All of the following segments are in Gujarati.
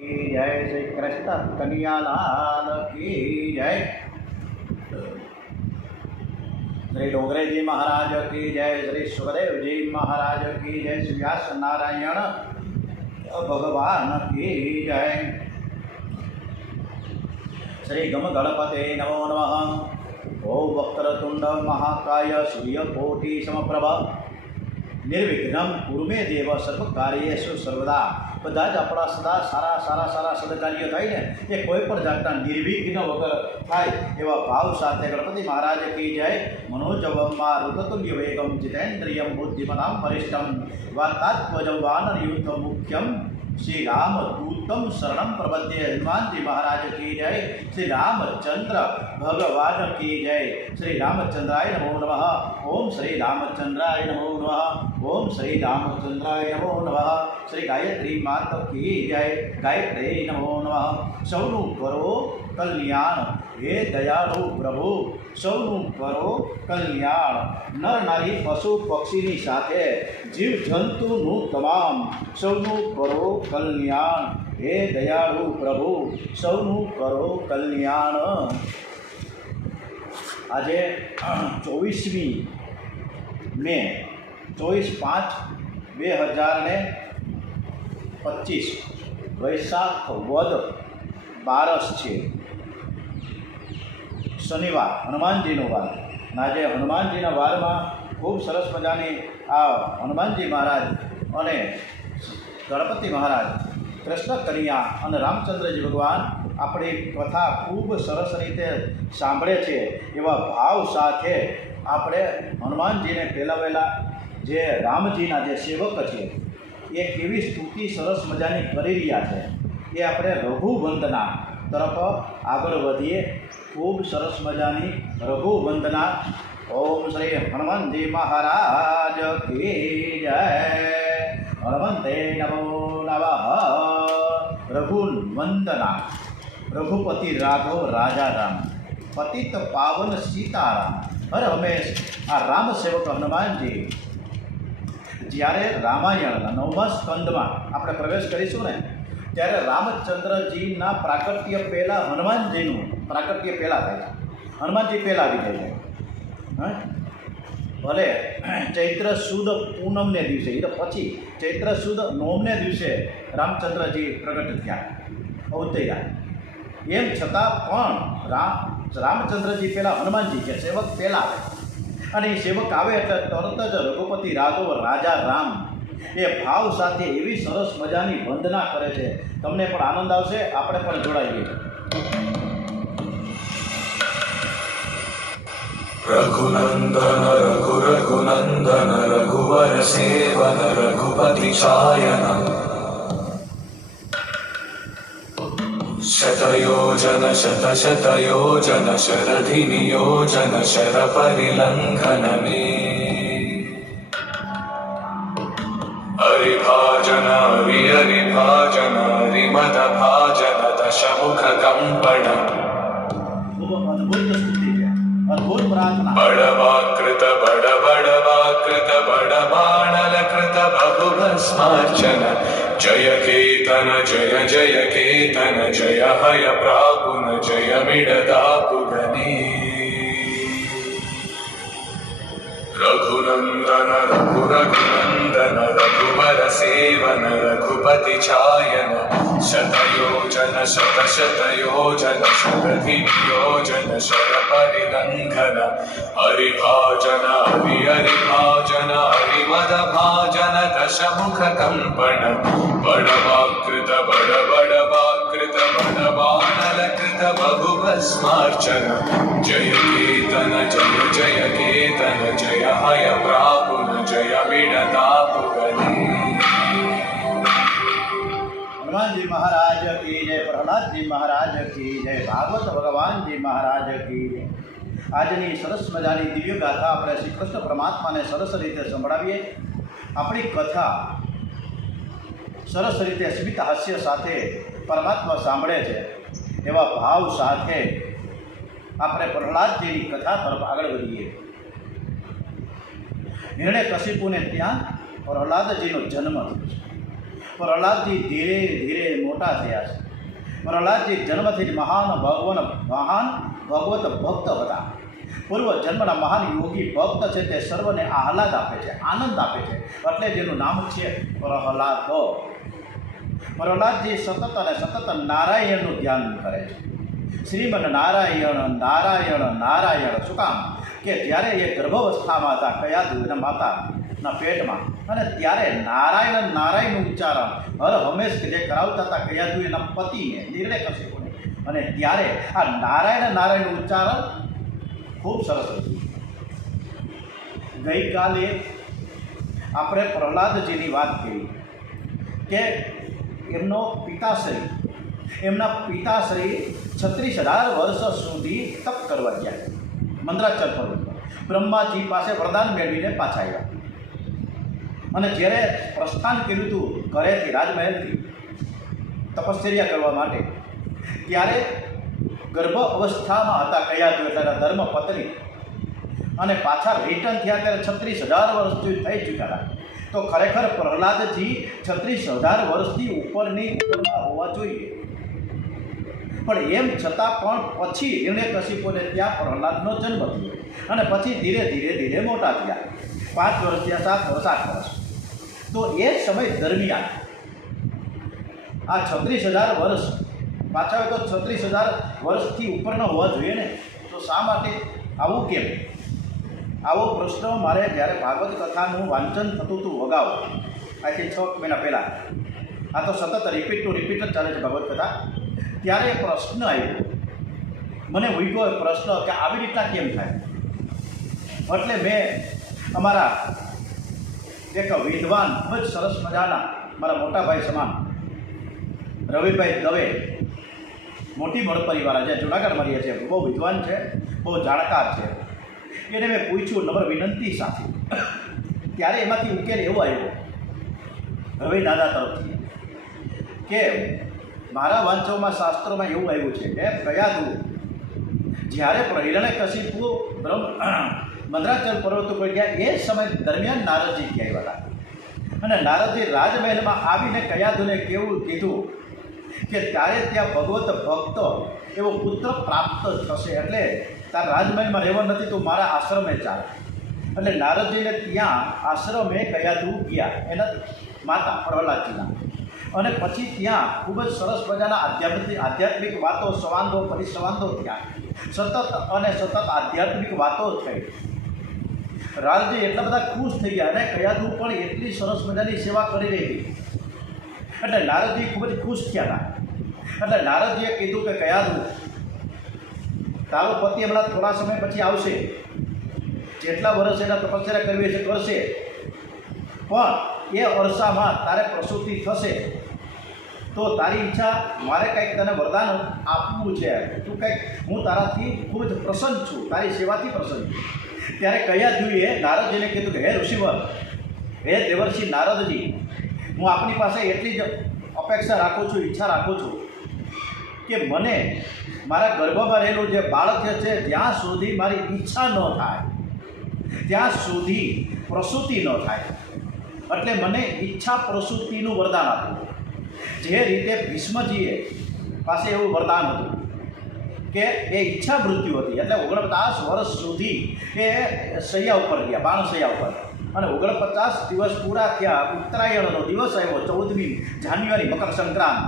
की जय श्री कृष्ण कन्हैयालाल की जय। श्री डोगरे जी महाराज की जय। श्री सुखदेव जी महाराज की जय। श्री व्यास नारायण भगवान की जय। श्री गम गणपते नमो नमः। ओम वक्रतुंड महाकाय सूर्यकोटि समप्रभ निर्विघ्नं कुरु मे देव सर्वकार्येषु सर्वदा। બધા જ આપણા સારા સદકાર્યો થાય ને એ કોઈ પણ જાતના નિર્વિઘ્ન વગર થાય એવા ભાવ સાથે ગણપતિ મહારાજ કી જય। મનોજવમ મારુતતુલ્ય વેગમ જીતેન્દ્રિયમ બુદ્ધિમતામ વરિષ્ઠમ વાતાત્મજમ વાનરયુદ્ધ મુખ્યમ श्री रामदूतम शरणम प्रपद्ये। हनुमान जी महाराज की जय। श्री रामचंद्र भगवान की जय। श्री रामचंद्राय नमो नमः। ओम श्री रामचंद्राय नमो नमः। ओम श्री रामचंद्राय नमो नमः। श्री गायत्री माता की जय। गायत्री नमो नमः। सौनु करो कल्याण हे दयालु प्रभु सौनु करो कल्याण। नर नारी पशु पक्षीनी साथे जीव जंतुनु तमाम सौनु करो कल्याण हे दयालु प्रभु सौनु करो कल्याण। आज 24મી મે 24/5/2025 વૈશાખ વદ 12 છે શનિવાર હનુમાનજીનો વાર। આજે હનુમાનજીના વારમાં ખૂબ સરસ મજાની આ હનુમાનજી મહારાજ અને ગણપતિ મહારાજ કૃષ્ણ કન્યા અને રામચંદ્રજી ભગવાન આપણી કથા ખૂબ સરસ રીતે સાંભળે છે એવા ભાવ સાથે આપણે હનુમાનજીને પહેલાં જે રામજીના જે સેવક છે એ કેવી સ્તુતિ સરસ મજાની કરી રહ્યા છે એ આપણે રઘુવંદના તરફ આગળ વધીએ। खूब सरस मजानी रघुवंदना। ओम श्री हनुमंजी महाराज की जय। हनुमंते नमो नमः। रघुवंदना रघुपति राघव राजा राम पतित पावन सीताराम हर हमेश आ राम सेवक हनुमान जी જ્યારે રામાયણના 9મા સ્કંદમાં આપણે પ્રવેશ કરીશું ને ત્યારે રામચંદ્રજીના પ્રાકટ્ય પહેલાં હનુમાનજીનું પ્રાકટ્ય પહેલાં થાય છે। હનુમાનજી પહેલાં આવી જાય છે। હા ભલે ચૈત્ર સુદ પૂનમને દિવસે એ તો પછી ચૈત્ર સુદ નોમને દિવસે રામચંદ્રજી પ્રગટ થયા અવતર્યા। એમ છતાં પણ રામચંદ્રજી પહેલાં હનુમાનજી છે સેવક પહેલાં આવે અને એ સેવક આવે એટલે તરત જ રઘુપતિ રાઘવ રાજા રામ એ ભાવ સાથે એવી સરસ મજાની વંદના કરે છે। તમને પણ આનંદ આવશે, આપણે પણ જોડાઈએ। रघुनंदन रघुनंदन रघुवर सेवन रघुपति चायन शतयोजन शतयोजन शरधि नियोजन शर परिलंघन में हरिभाजन हरिभाजन हरिमद भाजन दशमुख कंपन बड़वाकृत बड़वाकृत बड़बाणल कृत बहुभस्मार्चन जय केतन जय केतन जय हय प्रापुन जय मिडदापुगने रघुनंदन रघुनंदन रघुवर सेवन रघुपति चायन शतयोजन शतयोजन शरधि नियोजन शर परिलंघन हरिभाजन हरिभाजन हरिमद भाजन दशमुख कंपन बड़वाकृत बड़वाकृत बड़बाणल कृत बहुभस्मार्चन जय केतन जय केतन जय हय प्रापुन जय मिडदापुगने। हनुमान जी महाराज की जय। प्रहलाद जी महाराज की जय। भागवत भगवान जी महाराज की जय। આજની સરસ મજાની દિવ્ય ગાથા આપણે શ્રી કૃષ્ણ પરમાત્માને સરસ રીતે સંભળાવીએ। આપણી કથા સરસ રીતે સ્મિત હાસ્ય સાથે પરમાત્મા સાંભળે છે એવા ભાવ સાથે આપણે પ્રહલાદજીની કથા તરફ આગળ વધીએ। हिरण्यकशिपुने ત્યાં પ્રહલાદજીનો જન્મ થયો છે। પ્રહલાદજી ધીરે ધીરે મોટા થયા છે. પ્રહલાદજી જન્મથી જ મહાન ભગવત ભક્ત હતા. પૂર્વ જન્મના મહાન યોગી ભક્ત છે તે સર્વને આહલાદ આપે છે, આનંદ આપે છે, એટલે જેનું નામ છે પ્રહલાદ. પ્રહલાદજી સતત અને સતત નારાયણનું ધ્યાન કરે છે. શ્રીમન નારાયણ નારાયણ નારાયણ. શું કામ? કે જ્યારે એ ગર્ભાવસ્થામાં હતા કયાધુ એના માતાના પેટમાં, અને ત્યારે નારાયણ નારાયણનું ઉચ્ચારણ હર હંમેશ જે કરાવતા હતા કયાધુ એના પતિને નિર્ણયકશિપુને, અને ત્યારે આ નારાયણ નારાયણનું ઉચ્ચારણ ખૂબ સરસ હતું. ગઈકાલે આપણે પ્રહલાદજીની વાત કરી કે એમના પિતાશ્રી 36,000 વર્ષ સુધી તપ કરવા ગયા મંદરાચલ પર્વત પર. બ્રહ્માજી પાસે વરદાન મેળવીને પાછા આવ્યા, અને જ્યારે પ્રસ્થાન કર્યું હતું ઘરેથી, રાજમહેલથી તપશ્ચર્યા કરવા માટે, ત્યારે ગર્ભ અવસ્થામાં હતા કયાધુ એટલે ધર્મપત્ની, અને પાછા રિટર્ન થયા ત્યારે 36,000 વર્ષ થઈ ચૂક્યા હતા. તો ખરેખર પ્રહલાદજી 36,000 વર્ષથી ઉપરના હોવા જોઈએ, પણ એમ છતાં પણ પછી હિરણ્યકશિપુને ત્યાં પ્રહલાદનો જન્મ થયો, અને પછી ધીરે ધીરે ધીરે મોટા થયા. 5 વર્ષ થયા, 7 વર્ષ, 8 વર્ષ. તો એ સમય દરમિયાન આ 36,000 વર્ષ પાછા હોય તો 36,000 વર્ષથી ઉપરના હોવા જોઈએ ને, તો શા માટે આવું કેમ? આવો પ્રશ્ન મારે જ્યારે ભાગવત કથાનું વાંચન થતું હતું અગાઉ, આજથી 6 મહિના પહેલાં, આ તો સતત રિપીટ ટુ રિપીટ જ ચાલે છે ભાગવત કથા, ત્યારે એ પ્રશ્ન આવ્યો મને, ઉઠ્યો એ પ્રશ્ન કે આવી રીતના કેમ થાય? એટલે મેં અમારા એક વિદ્વાન ખૂબ જ સરસ મજાના મારા મોટા ભાઈ સમાન રવિભાઈ દવે, મોટી મણપરીવાળા, જે જુનાગઢમાં રહીએ છે, બહુ વિદ્વાન છે, બહુ જાણકાર છે, એને મેં પૂછ્યું નમ્ર વિનંતી સાથે. ત્યારે એમાંથી ઉકેલ એવો આવ્યો રવિ દાદા તરફથી કે મારા વાંચોમાં શાસ્ત્રોમાં એવું આવ્યું છે કે કયાધુ જ્યારે હિરણ્યકશિપુ મંદરાચલ પર્વત ઉપર ગયા એ સમય દરમિયાન નારદજી ત્યાં આવ્યા હતા, અને નારદજી રાજમહેલમાં આવીને કયાધુને કેવું કીધું કે ત્યારે ત્યાં ભગવત ભક્ત એવો પુત્ર પ્રાપ્ત થશે, એટલે તાર રાજમહેલમાં રહેવા નથી તો મારા આશ્રમે ચાલ. એટલે નારદજીને ત્યાં આશ્રમે કયાધુ ગયા એના માતા પ્રહલાદજીના, અને પછી ત્યાં ખૂબ જ સરસ મજાના આધ્યાત્મિક વાતો, સંવાદો, પરિસંવાદો થયા. સતત અને સતત આધ્યાત્મિક વાતો થઈ. રાજજી એટલા બધા ખુશ થઈ ગયા, અને કયાધુ પણ એટલી સરસ મજાની સેવા કરી રહી હતી, એટલે નારદજી ખૂબ જ ખુશ થયા હતા. એટલે નારદજીએ કીધું કે કયાધુ, તારો પતિ હમણાં થોડા સમય પછી આવશે, જેટલા વર્ષ એના તપસ્યા કરવી છે કરશે, પણ એ અરસામાં તારે પ્રસૂતિ થશે, તો તારી ઈચ્છા મારે કંઈક તને વરદાન આપવું છે, તું કંઈક, હું તારાથી ખૂબ જ પ્રસન્ન છું, તારી સેવાથી પ્રસન્ન છું. ત્યારે કયાધુએ નારદજીને કીધું કે હે ઋષિવર, હે દેવર્ષિ નારદજી, હું આપની પાસે એટલી જ અપેક્ષા રાખું છું, ઈચ્છા રાખું છું કે મને મારા ગર્ભમાં રહેલું જે બાળક છે જ્યાં સુધી મારી ઈચ્છા ન થાય ત્યાં સુધી પ્રસૂતિ ન થાય, એટલે મને ઈચ્છા પ્રસૂતિનું વરદાન આપવું. જે રીતે ભીષ્મજીએ પાસે એવું વરદાન હતું કે એ ઈચ્છા મૃત્યુ હતી, એટલે 49 વર્ષ સુધી એ શૈયા ઉપર ગયા, બાણ શૈયા ઉપર, અને 49 દિવસ પૂરા થયા. ઉત્તરાયણનો દિવસ આવ્યો, 14મી જાન્યુઆરી, મકર સંક્રાંત,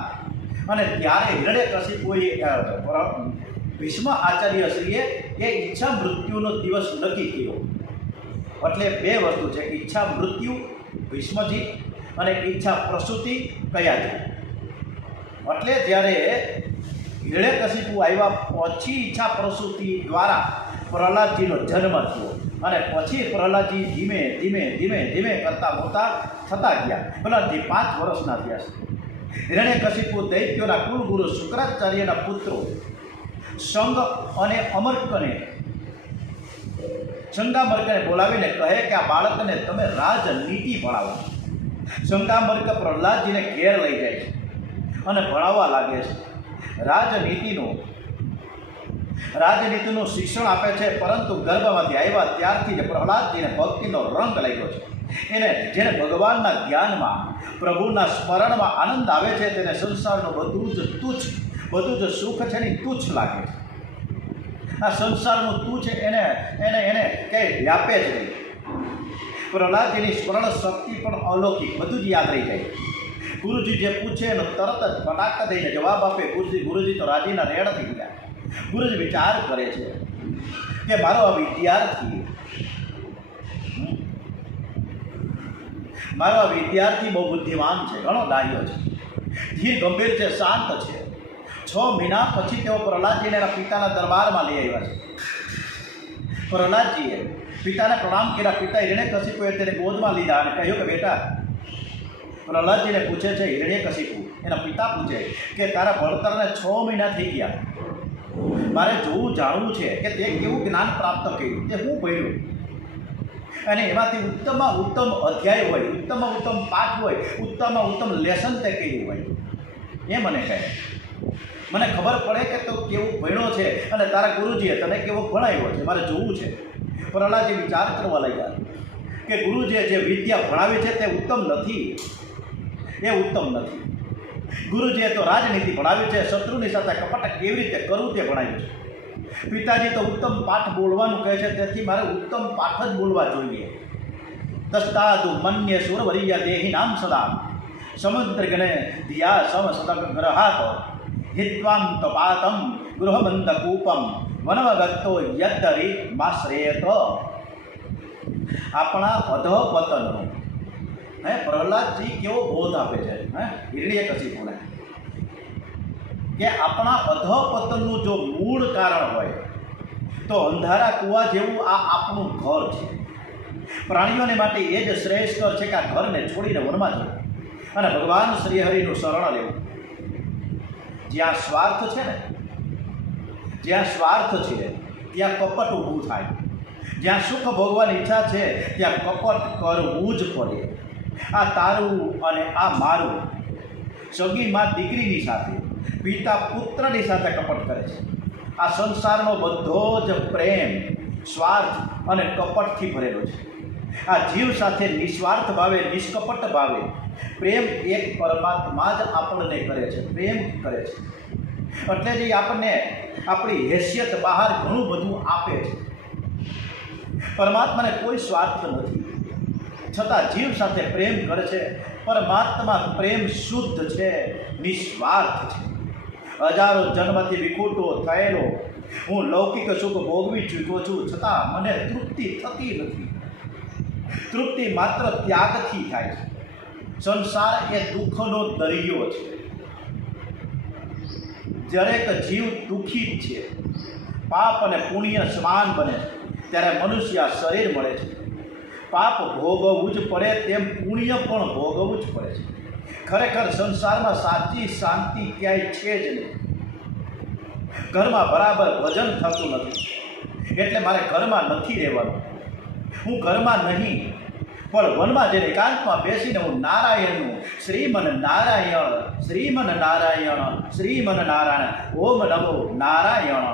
અને ત્યારે હિરણ્યકશિપુએ ભીષ્મ આચાર્યશ્રીએ એ ઈચ્છા મૃત્યુનો દિવસ નક્કી કર્યો. એટલે 2 વસ્તુ છે, ઈચ્છા મૃત્યુ ભીષ્મજી અને ઈચ્છા પ્રસૂતિ કયાધુ. એટલે જ્યારે હિરણ્યકશિપુ આવ્યા પછી ઈચ્છા પ્રસૂતિ દ્વારા પ્રહલાદજીનો જન્મ થયો, અને પછી પ્રહલાદજી ધીમે ધીમે ધીમે ધીમે કરતા મોટા થતા ગયા. પ્રહલાદજી 5 વર્ષના થયા છે. હિરણ્યકશિપુ દૈત્યોના કુલગુરુ શુક્રાચાર્યના પુત્રો સંગ અને સંગામર્કને બોલાવીને કહે કે આ બાળકને તમે રાજનીતિ ભણાવો. સંગામર્ક પ્રહલાદજીને ઘેર લઈ જાય છે અને ભણાવવા લાગે છે. રાજનીતિનું શિક્ષણ આપે છે, પરંતુ ગર્ભમાંથી આવ્યા ત્યારથી જ પ્રહલાદજીને ભક્તિનો રંગ લાગ્યો છે. એને જેને ભગવાનના ધ્યાનમાં પ્રભુના સ્મરણમાં આનંદ આવે છે તેને સંસારનું બધું જ તુચ્છ, બધું જ સુખ છે ને તુચ્છ લાગે છે. આ સંસારનું તુચ્છ એને એને એને કંઈ વ્યાપે જ નહીં. પ્રહલાદજીની સ્મરણ શક્તિ પણ અલૌકિક, બધું જ યાદ રહી જાય. ગુરુજી જે પૂછે એનો તરત જ ફટાક દઈને જવાબ આપે. ગુરુજી તો રાજીના રેડ થઈ ગયા. ગુરુજી વિચાર કરે છે કે મારો આ વિદ્યાર્થી બહુ બુદ્ધિમાન છે, ઘણો ડાયો છે, ધીર ગંભીર છે, શાંત છે. 6 મહિના પછી તેઓ પ્રહલાદજીને એના પિતાના દરબારમાં લઈ આવ્યા છે. પ્રહલાદજીએ પિતાને પ્રણામ કર્યા. પિતા હિરણ્યકશિપુએ તેને ગોદમાં લીધા અને કહ્યું કે બેટા, પ્રહલાદજીને પૂછે છે હિરણ્યકશિપુ, એના પિતા પૂછે કે તારા ભણતરને 6 મહિના થઈ ગયા, મારે જાણવું છે કે તે કેવું જ્ઞાન પ્રાપ્ત કર્યું, તે હું ભણ્યું, અને એમાંથી ઉત્તમમાં ઉત્તમ અધ્યાય હોય, ઉત્તમમાં ઉત્તમ પાઠ હોય, ઉત્તમમાં ઉત્તમ લેસન તે કર્યું હોય, એ મને કહે. મને ખબર પડે કે તું કેવું ભણ્યો છે અને તારા ગુરુજીએ તને કેવો ભણાવ્યો છે, મારે જોવું છે. પ્રહલાદજી વિચાર કરવા લાગ્યા કે ગુરુજીએ જે વિદ્યા ભણાવી છે તે ઉત્તમ નથી, એ ઉત્તમ નથી. ગુરુજીએ તો રાજનીતિ ભણાવી છે, શત્રુની સાથે કપટ કેવી રીતે કરવું તે ભણાવ્યું છે. પિતાજી તો ઉત્તમ પાઠ બોલવાનું કહે છે, તેથી મારે ઉત્તમ પાઠ જ બોલવા જોઈએ. તસ્તાદુ મન્ય સુરવરિયા દેહી નામ સદા સમુદ્રગણે ધિયા સમ સદક ગ્રહાત હિત્વામ તપાતમ ગૃહબંધ કૂપમ વનવગતો યદ્દરી માશ્રેયત. આપણા અધઃપતનનો પ્રહલાદજી કેવો બોધ આપે છે હિરણ્યકશિપુને કે આપણા અધઃપતનનું જો મૂળ કારણ હોય તો અંધારા કૂવા જેવું આ આપણું ઘર છે. પ્રાણીઓને માટે એ જ શ્રેષ્ઠ છે કે આ ઘરને છોડીને વનમાં જવું અને ભગવાન શ્રીહરિનું શરણ લેવું. જ્યાં સ્વાર્થ છે ને, જ્યાં સ્વાર્થ છે ત્યાં કપટ ઊભું થાય. જ્યાં સુખ ભોગવાની ઈચ્છા છે ત્યાં કપટ કરવું જ પડે. આ તારું અને આ મારું, સગી માં દીકરીની સાથે, પિતા પુત્રની સાથે કપટ કરે છે. આ સંસારનો બધો જ પ્રેમ સ્વાર્થ અને કપટથી ભરેલો છે. આ જીવ સાથે નિસ્વાર્થ ભાવે, નિષ્કપટ ભાવે પ્રેમ એક પરમાત્મા જ આપણને કરે છે, પ્રેમ કરે છે. એટલે જ આપણને આપણી હેસિયત બહાર ઘણું બધું આપે છે. પરમાત્માને કોઈ સ્વાર્થ નથી, છતાં જીવ સાથે પ્રેમ કરે છે. પરમાત્મા પ્રેમ શુદ્ધ છે, નિસ્વાર્થ છે. હજારો જન્મથી વિખૂટો થયેલો હું લૌકિક સુખ ભોગવી ચૂક્યો છું, છતાં મને તૃપ્તિ થતી નથી. તૃપ્તિ માત્ર ત્યાગથી થાય છે. સંસાર એ દુઃખનો દરિયો છે. દરેક જીવ દુઃખી જ છે. પાપ અને પુણ્ય સમાન બને છે ત્યારે મનુષ્ય શરીર મળે છે. પાપ ભોગવવું જ પડે તેમ પુણ્ય પણ ભોગવવું જ પડે છે. ખરેખર સંસારમાં સાચી શાંતિ ક્યાંય છે જ નહીં. ઘરમાં બરાબર ભજન થતું નથી એટલે મારે ઘરમાં નથી રહેવાનું. હું ઘરમાં નહીં પણ વનમાં જઈને એકાંતમાં બેસીને હું નારાયણનું શ્રીમન નારાયણ શ્રીમન નારાયણ શ્રીમન નારાયણ ઓમ નમો નારાયણ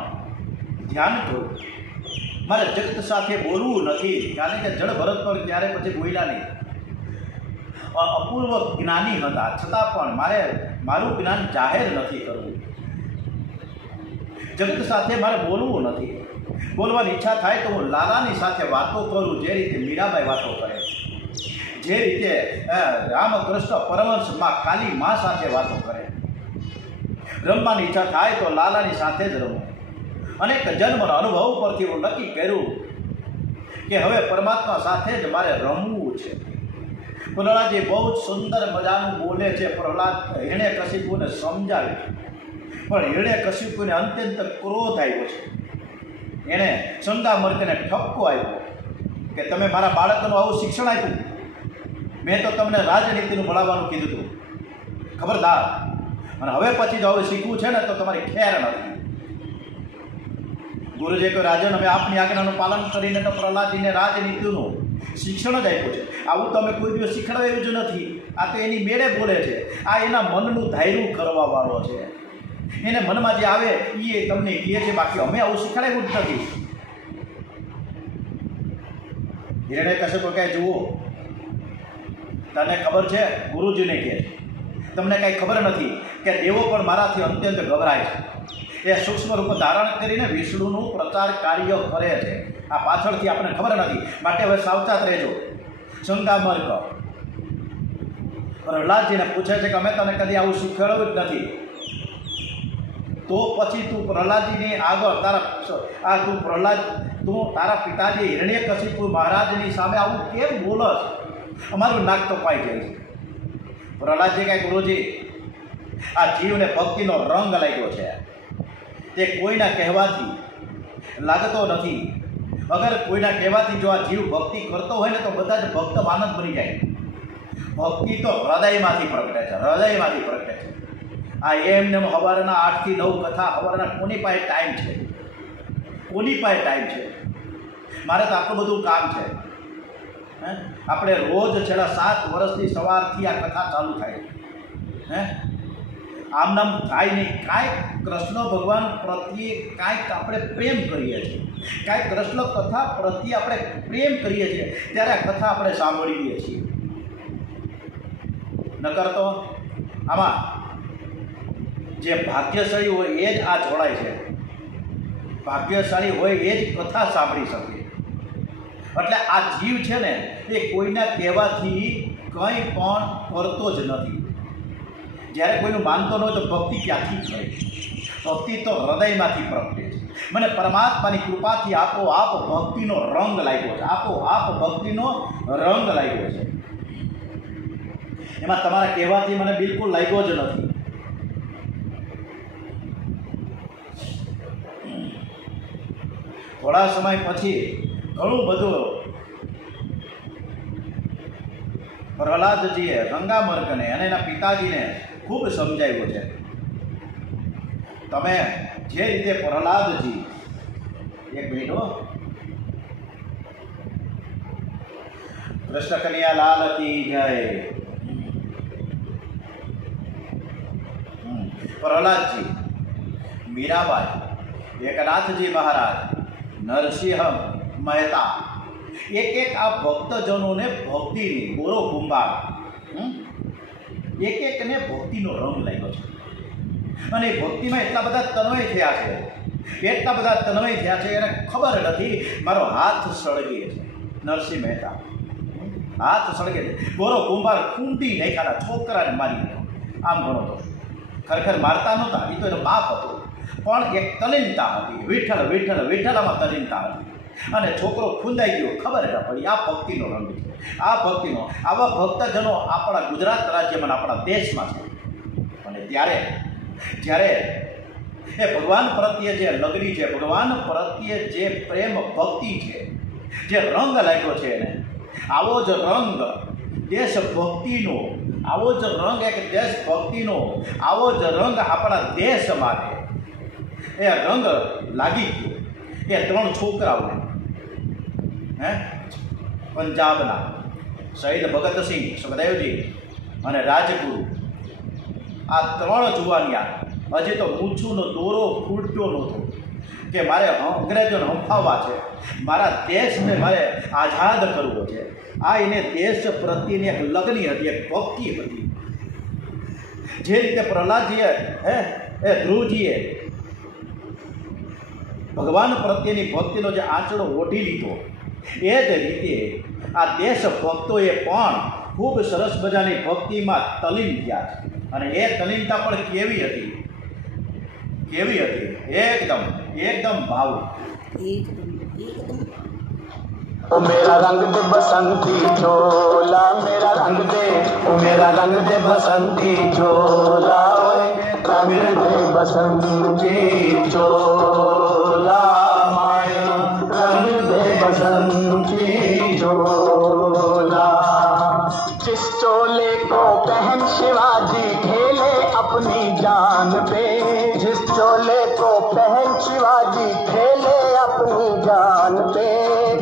ધ્યાન કરું. મારે જગત સાથે બોલવું નથી, કારણ કે જળ ભરત પર ત્યારે પછી બોલ્યા નહીં. અપૂર્વ જ્ઞાની હતા છતાં પણ મારું જ્ઞાન જાહેર નથી કરવું. જગત સાથે મારે બોલવું નથી. બોલવાની ઈચ્છા થાય તો હું લાલાની સાથે વાતો કરું, જે રીતે મીરાબાઈ વાતો કરે, જે રીતે રામકૃષ્ણ પરમહંસ માં કાલી મા સાથે વાતો કરે. રમવાની ઈચ્છા થાય તો લાલાની સાથે જ રમું. અનેક જન્મના અનુભવ પરથી હું નક્કી કર્યું કે હવે પરમાત્મા સાથે જ મારે રમવું છે. પ્રહલાદજી બહુ જ સુંદર મજાનું બોલે છે. પ્રહલાદ હિરણ્યકશિપુને સમજાવે, પણ હિરણ્યકશિપુને અત્યંત ક્રોધ આવ્યો છે. એણે સંદામર્કને ઠપકો આપ્યો કે તમે મારા બાળકનું આવું શિક્ષણ આપ્યું, મેં તો તમને રાજનીતિનું ભણાવવાનું કીધું હતું, ખબરદાર. અને હવે પછી જો હવે શીખવું છે ને તો તમારી ખેર નથી. ગુરુજીએ કહ્યું રાજન, અમે આપની આજ્ઞાનું પાલન કરીને તો પ્રહલાદજીને રાજનીતિનું શિક્ષણ જ આપ્યું છે. આવું તો અમે કોઈ દિવસ શીખડાવ્યું જ નથી. આ તો એની મેળે બોલે છે. આ એના મનનું ધાર્યું કરવાવાળો છે. એને મનમાં જે આવે એ તમને કહે છે, બાકી અમે આવું શીખડાવ્યું જ નથી. હિરણ્યકશિપુ કહે જુઓ, તને ખબર છે? ગુરુજીને કહે તમને કાંઈ ખબર નથી કે દેવો પણ મારાથી અત્યંત ગભરાય છે. એ સૂક્ષ્મ રૂપ ધારણ કરીને વિષ્ણુનું પ્રચાર કાર્ય કરે છે. આ પાછળથી આપણને ખબર નથી, માટે હવે સાવચેત રહેજો. શંકામર્ક પ્રહલાદજીને પૂછે છે કે અમે તને કદી આવું શીખવાડ્યું જ નથી, તો પછી તું પ્રહલાદજીની આગળ તું તારા પિતાજી હિરણ્યકશિપુ મહારાજની સામે આવું કેમ બોલસ? અમારું નાક તો પાઈ જાય છે. પ્રહલાદજી કહે, ગુરુજી, આ જીવને ભક્તિનો રંગ લાગ્યો છે, તે કોઈના કહેવાથી લાગતો નથી. અગર કોઈના કહેવાથી જો આ જીવ ભક્તિ કરતો હોય ને તો બધા જ ભક્ત માનસ બની જાય. ભક્તિ તો હૃદયમાંથી પ્રગટે છે, હૃદયમાંથી પ્રગટે છે. આ એમને સવારના 8 થી 9 કથા સવારના કોની પાસે ટાઈમ છે? કોની પાસે ટાઈમ છે? મારે તો આટલું બધું કામ છે. આપણે રોજ છેલ્લા 7 વર્ષથી સવારથી આ કથા ચાલુ થાય. આમ નામ થાય નહીં. કાંઈક કૃષ્ણ ભગવાન પ્રત્યે કાંઈક આપણે પ્રેમ કરીએ છીએ, કાંઈક કૃષ્ણ કથા પ્રત્યે આપણે પ્રેમ કરીએ છીએ, ત્યારે આ કથા આપણે સાંભળીએ છીએ. નકર તો આમાં જે ભાગ્યશાળી હોય એ જ આ જોડાય છે. ભાગ્યશાળી હોય એ જ કથા સાંભળી શકે. એટલે આ જીવ છે ને એ કોઈના કહેવાથી કંઈ પણ કરતો જ નથી. જ્યારે કોઈનું માનતો ન હોય તો ભક્તિ ક્યાંથી થાય? ભક્તિ તો હૃદયમાંથી પ્રગટે છે. મને પરમાત્માની કૃપાથી આપોઆપ ભક્તિનો રંગ લાગ્યો છે, આપોઆપ ભક્તિનો રંગ લાગ્યો છે. એમાં તમારા કહેવાથી મને બિલકુલ લાગ્યો જ નથી. થોડા સમય પછી ઘણું બધું પ્રહલાદજીએ રંગામર્કને અને એના પિતાજીને ખૂબ સમજાવ્યું છે. તમે જે રીતે પ્રહલાદજી, એક મિનિટ હો, કૃષ્ણ કનૈયા લાલ કી જય. પ્રહલાદજી, મીરાબાઈ, એકનાથજી મહારાજ, નરસિંહ મહેતા, એક આ ભક્તજનોને ભક્તિની ગોરો કુંભાર, એકને ભક્તિનો રંગ લાગ્યો છે. અને ભક્તિમાં એટલા બધા તન્મય થયા છે, એટલા બધા તન્મય થયા છે, એને ખબર નથી મારો હાથ સળગે છે. નરસિંહ મહેતા હાથ સળગે છે. ગોરો કુંભાર કુંડી નાખ્યાના છોકરાને મારી નાખ્યો. આમ ઘણો તો ખરેખર મારતા નહોતા, એ તો એનો બાપ હતો, પણ એક તલીનતા હતી. વિઠ્ઠલ વિઠ્ઠલ વિઠ્ઠલામાં તલીનતા હતી. અને છોકરો ખુંદાઈ ગયો, ખબર ન પડી. આ ભક્તિનો રંગ છે, આ ભક્તિનો. આવા ભક્તજનો આપણા ગુજરાત રાજ્યમાં, આપણા દેશમાં છે. અને જ્યારે એ ભગવાન પ્રત્યે જે લગની છે, ભગવાન પ્રત્યે જે પ્રેમ ભક્તિ છે, જે રંગ લાગ્યો છે એને, આવો જ રંગ દેશભક્તિનો, આવો જ રંગ એક દેશભક્તિનો, આવો જ રંગ આપણા દેશ માટે એ રંગ લાગી ગયો. એ 3 છોકરાઓને પંજાબના શહીદ ભગતસિંહ સુખદેવજી અને રાજગુરુ, આ 3 જુવાનિયા હજી તો મૂછુંનો દોરો ફૂટતો નહોતો કે મારે અંગ્રેજોને હંફાવવા છે, મારા દેશને મારે આઝાદ કરવો છે. આ એને દેશ પ્રત્યેની એક લગની હતી, એક ભક્તિ હતી. જે રીતે પ્રહલાદજીએ એ ધ્રુવજીએ ભગવાન પ્રત્યેની ભક્તિનો જે આંચળો ઓઢી લીધો, એ જ રીતે આ દેશભક્તોએ પણ ખૂબ સરસ મજાની ભક્તિમાં તલીન થયા છે. અને એ તલીનતા પણ કેવી હતી? એકદમ ભાવુક. ओ मेरा रंग दे बसंती झोला, मेरा रंग दे, ओ मेरा रंग दे बसंती झोला, रंग दे बसंती झोला, माया रंग दे बसंती झोला. जिस चोले को पहन शिवाजी खेले अपनी जान पे, जिस चोले को पहन शिवाजी खेले अपनी जान पे,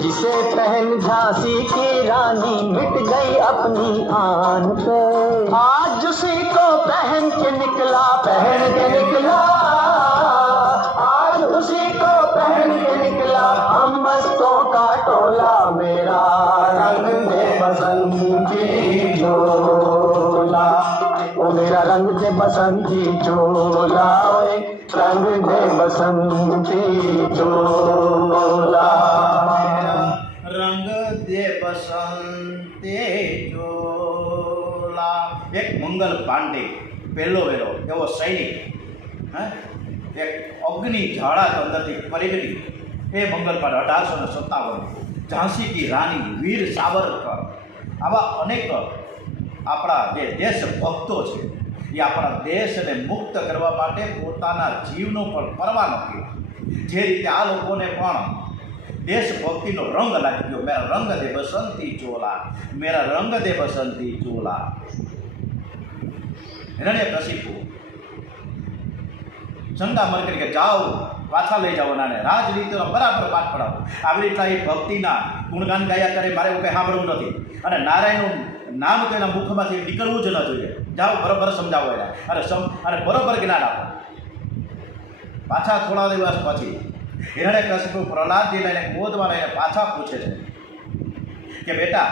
जिसे पहन झांसी की रानी मिट गई अपनी आन पे, आज उसी को पहन के निकला, आज उसी को पहन के निकला हम मस्तों का टोला, मेरा रंग दे बसंती झोला. बसंती चोला रंग दे बसंती चोला રંગ દે બસંતે ચોલા. એક મંગલ પાંડે પહેલો વેલો એવો સૈનિક, એક અગ્નિ જ્વાળા અંદરથી પરિગળી એ મંગલ પાંડે 1857 ઝાંસી કી રાની, વીર સાવરકર, આવા અનેક આપણા જે દેશભક્તો છે એ આપણા દેશને મુક્ત કરવા માટે પોતાના જીવનો પણ પરવા નથી. જે રીતે આ લોકોને પણ દેશભક્તિનો રંગ લાગી ગયો. મેરા રંગ દે બસંતી ચોલા, મેરા રંગ દે બસંતી ચોલા. હિરણ્યકશિપુ સંતા કરી કે જાઓ, પાછા લઈ જાઓ નાને, રાજનીતિનો બરાબર પાઠ પડાવો. આવી રીતના એ ભક્તિના ગુણગાન ગાયા કરે, મારે એવું કંઈ સાંભળવું નથી. અને નારાયણનું નામ તો એના મુખમાંથી નીકળવું જ ન જોઈએ. જાઓ, બરોબર સમજાવો એને અને બરોબર જ્ઞાન આપો. પાછા થોડા દિવસ પછી હિરણ્યકશિપુ પ્રહલાદજી લઈને ગોદમાં લઈને પાછા પૂછે છે કે બેટા,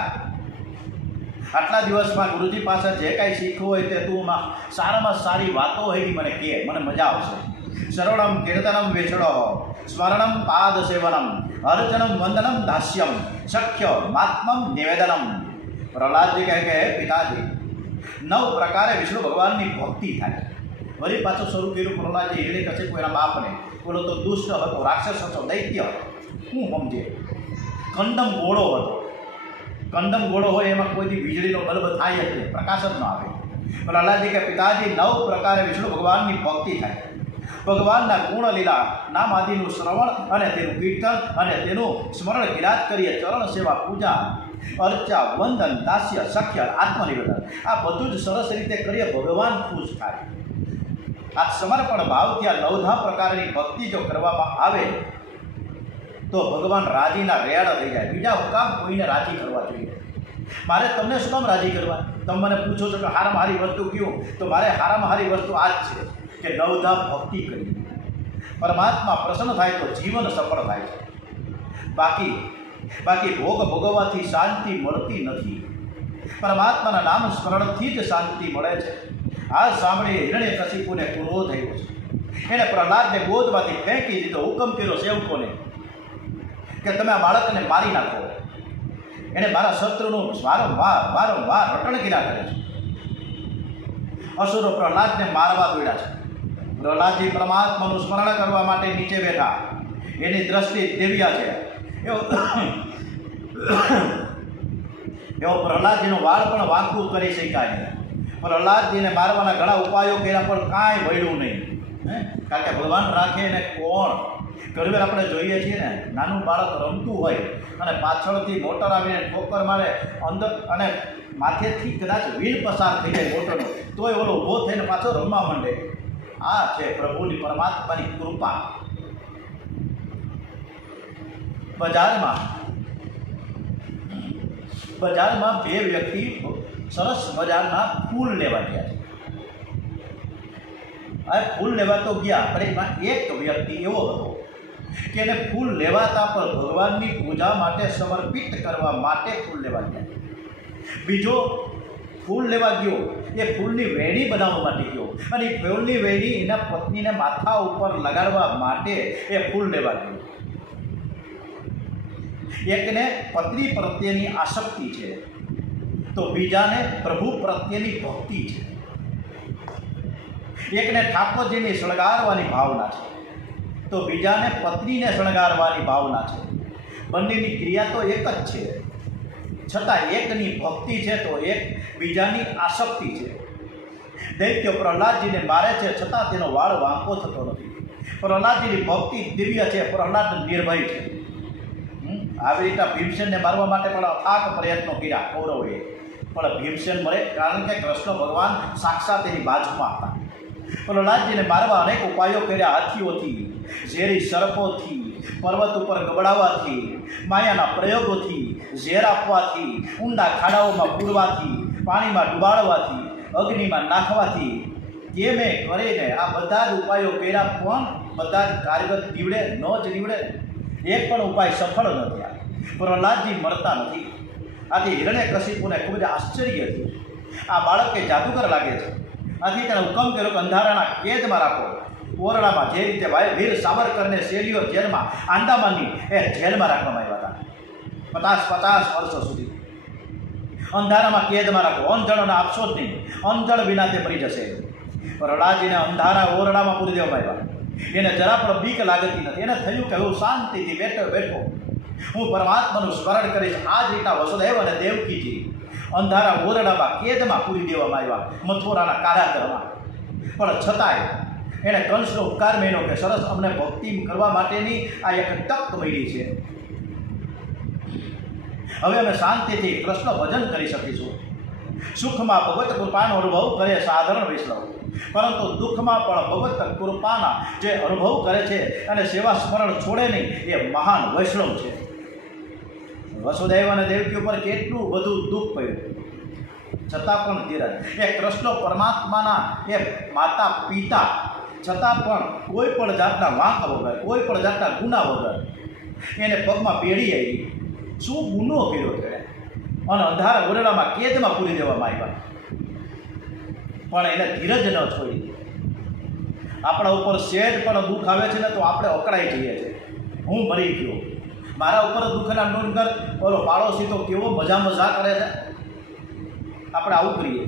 આટલા દિવસમાં ગુરુજી પાસે જે કાંઈ શીખવું હોય તે તું સારામાં સારી વાતો હોય એ મને કહે, મને મજા આવશે. શ્રવણમ કીર્તનમ વિષ્ણો સ્મરણમ પાદ સેવનમ અર્ચનમ વંદનમ દાસ્યમ શક્ય માત્મમ નિવેદનમ. પ્રહલાદજી કહે કે પિતાજી, 9 પ્રકારે વિષ્ણુ ભગવાનની ભક્તિ થાય. વળી પાછું શરૂ કર્યું પ્રહલાદજી હિરણ્યકશિપુ એના બાપને. બોલો તો દુષ્ટ હતો, રાક્ષસ હતો, દૈત્ય હતો. હું સમજે કંડમ ગોળો હતો. કંડમ ગોળો હોય એમાં કોઈથી વીજળીનો બલ્બ થાય જ નહીં, પ્રકાશ જ ન આવે. પ્રહલાદજી કે પિતાજી, 9 પ્રકારે વિષ્ણુ ભગવાનની ભક્તિ થાય. ભગવાનના ગુણ લીલા નામ આદિનું શ્રવણ અને તેનું કીર્તન અને તેનું સ્મરણ વિરાજ કરીએ. ચરણ સેવા, પૂજા, અર્ચા, વંદન, દાસ્ય, સખ્ય, આત્મનિવેદન, આ બધું જ સરસ રીતે કરીએ, ભગવાન ખુશ થાય. આ સમર્પણ ભાવથી આ 9 પ્રકારની ભક્તિ જો કરવામાં આવે તો ભગવાન રાજીના રેડા થઈ જાય. બીજા હું કામ કોઈને રાજી કરવા જોઈએ? મારે તમને શું કામ રાજી કરવા? તમે મને પૂછો છો કે હારામાં હારી વસ્તુ કયું, તો મારે હારામાં હારી વસ્તુ આ જ છે કે 9 ભક્તિ કરી. પરમાત્મા પ્રસન્ન થાય તો જીવન સફળ થાય છે. બાકી ભોગ ભોગવવાથી શાંતિ મળતી નથી. પરમાત્માના નામ સ્મરણથી જ શાંતિ મળે છે. આ સાંભળી હિરણ્યકશિપુને ક્રોધ થયો છે. એણે પ્રહલાદને ગોદમાંથી ફેંકી દીધો. હુકમ કર્યો સેવકોને કે તમે આ બાળકને મારી નાખો. એણે મારા શત્રુનું વારંવાર રટણ કર્યા કરે છે. અસુરો પ્રહલાદને મારવા દોડ્યા છે. પ્રહલાદજી પરમાત્માનું સ્મરણ કરવા માટે નીચે બેઠા. એની દ્રષ્ટિ દેવ્યા છે. એવો પ્રહલાદજીનું વાળ પણ વાંકું કરી શકાય નહીં. પ્રહલાદજીને મારવાના ઘણા ઉપાયો કર્યા પણ કાંઈ વળ્યું નહીં. કારણ કે ભગવાન રાખે એને કોણ? ઘણીવાર આપણે જોઈએ છીએ ને, નાનું બાળક રમતું હોય અને પાછળથી મોટર આવીને ઠોકર મારે અંદર અને માથેથી કદાચ વ્હીલ પસાર થઈ જાય મોટરનો, તોય ઓલો ઊભો થઈને પાછો રમવા માંડે. આ છે પ્રભુની પરમાત્માની કૃપા. બજારમાં 2 વ્યક્તિ સરસ મજાના ફૂલ લેવા ગયા છે. આ ફૂલ લેવા તો ગયા, પણ એમાં એક વ્યક્તિ એવો હતો કે એને ફૂલ લેવાતા પણ ભગવાનની પૂજા માટે સમર્પિત કરવા માટે ફૂલ લેવા ગયા. બીજો ફૂલ લેવા ગયો, એ ફૂલની વેણી બનાવવા માટે ગયો અને એ ફૂલની વેણી એના પત્નીને માથા ઉપર લગાડવા માટે એ ફૂલ લેવા ગયો. એકને પત્ની પ્રત્યેની આસક્તિ છે તો બીજાને પ્રભુ પ્રત્યેની ભક્તિ છે. એકને ઠાકોરજીને શણગારવાની ભાવના છે તો બીજાને પત્નીને શણગારવાની ભાવના છે. બંનેની ક્રિયા તો એક જ છે, છતાં એકની ભક્તિ છે તો એક બીજાની આસક્તિ છે. દૈત્ય પ્રહલાદજીને મારે છે છતાં તેનો વાળ વાંકો થતો નથી. પ્રહલાદજીની ભક્તિ દિવ્ય છે, પ્રહલાદ નિર્ભય છે. આવી રીતે ભીમસેનને મારવા માટે પણ અથાગ પ્રયત્નો કર્યા કૌરવોએ, પણ ભીમસેન મળે કારણ કે કૃષ્ણ ભગવાન સાક્ષાત એની બાજુમાં હતા. પ્રહલાદજીને મારવા અનેક ઉપાયો કર્યા. હાથીઓથી, ઝેરી સર્પોથી, પર્વત ઉપર ગબડાવવાથી, માયાના પ્રયોગોથી, ઝેર આપવાથી, ઊંડા ખાડાઓમાં પૂરવાથી, પાણીમાં ડુબાડવાથી, અગ્નિમાં નાખવાથી, કેમે કરીને આ બધા જ ઉપાયો કર્યા પણ બધા જ કાર્યગત નીવડે ન જ નીવડે. એક પણ ઉપાય સફળ ન થયા. પ્રહલાદજી મરતા નથી. આથી હિરણ્યકશિપુને ખૂબ જ આશ્ચર્ય થયું. આ બાળક કે જાદુગર લાગે છે. આથી તેણે હુકમ કર્યો કે અંધારાના કેદમાં રાખો, ઓરડામાં. જે રીતે ભાઈ વીર સાવરકરને શેરીઓ જેલમાં, આંદામાનની એ જેલમાં રાખવામાં આવ્યા હતા 50 વર્ષો સુધી. અંધારામાં કેદમાં રાખો, અંધણોને આપશો જ નહીં, અંધણ વિના તે મરી જશે. પ્રહલાદજીને અંધારા ઓરડામાં પૂરી દેવામાં આવ્યા. એને જરા પણ બીક લાગતી નથી. એને થયું કે હું શાંતિથી બેઠો બેઠો હું પરમાત્માનું સ્મરણ કરીશ. આ જ રીતના વસુદેવ અને દેવકીજી અંધારા ઓરડામાં કેદમાં પૂરી દેવામાં આવ્યા, મથુરાના કારાગૃહમાં. પણ છતાંય એણે કંસનો ઉપકાર માન્યો કે સરસ, અમને ભક્તિ કરવા માટેની આ એક તક મળી છે. હવે અમે શાંતિથી કૃષ્ણ ભજન કરી શકીશું. સુખમાં ભગવત કૃપાનો અનુભવ કરે સાધારણ વૈષ્ણવ, પરંતુ દુઃખમાં પણ ભગવત કૃપાના જે અનુભવ કરે છે અને સેવા સ્મરણ છોડે નહીં, એ મહાન વૈષ્ણવ છે. વસુદેવ અને દેવકી ઉપર કેટલું બધું દુઃખ પડ્યું, છતાં પણ ધીરજ. એ કૃષ્ણ પરમાત્માના એ માતા પિતા, છતાં પણ કોઈ પણ જાતના વાંક વગર, કોઈ પણ જાતના ગુના વગર એને પગમાં પેઢી આવી. શું ગુનો કર્યો છે? અને અંધારા ઓરડામાં કેદમાં પૂરી દેવામાં આવ્યા. પણ એને ધીરજ ન છોડી. આપણા ઉપર સહેજ પણ દુઃખ આવે છે ને તો આપણે અકળાઈ જઈએ છીએ. હું મરી ગયો, મારા ઉપર દુઃખના ડુંગર, ઓલો પાડોશી તો કેવો મજા કરે છે. આપણે આવું કરીએ.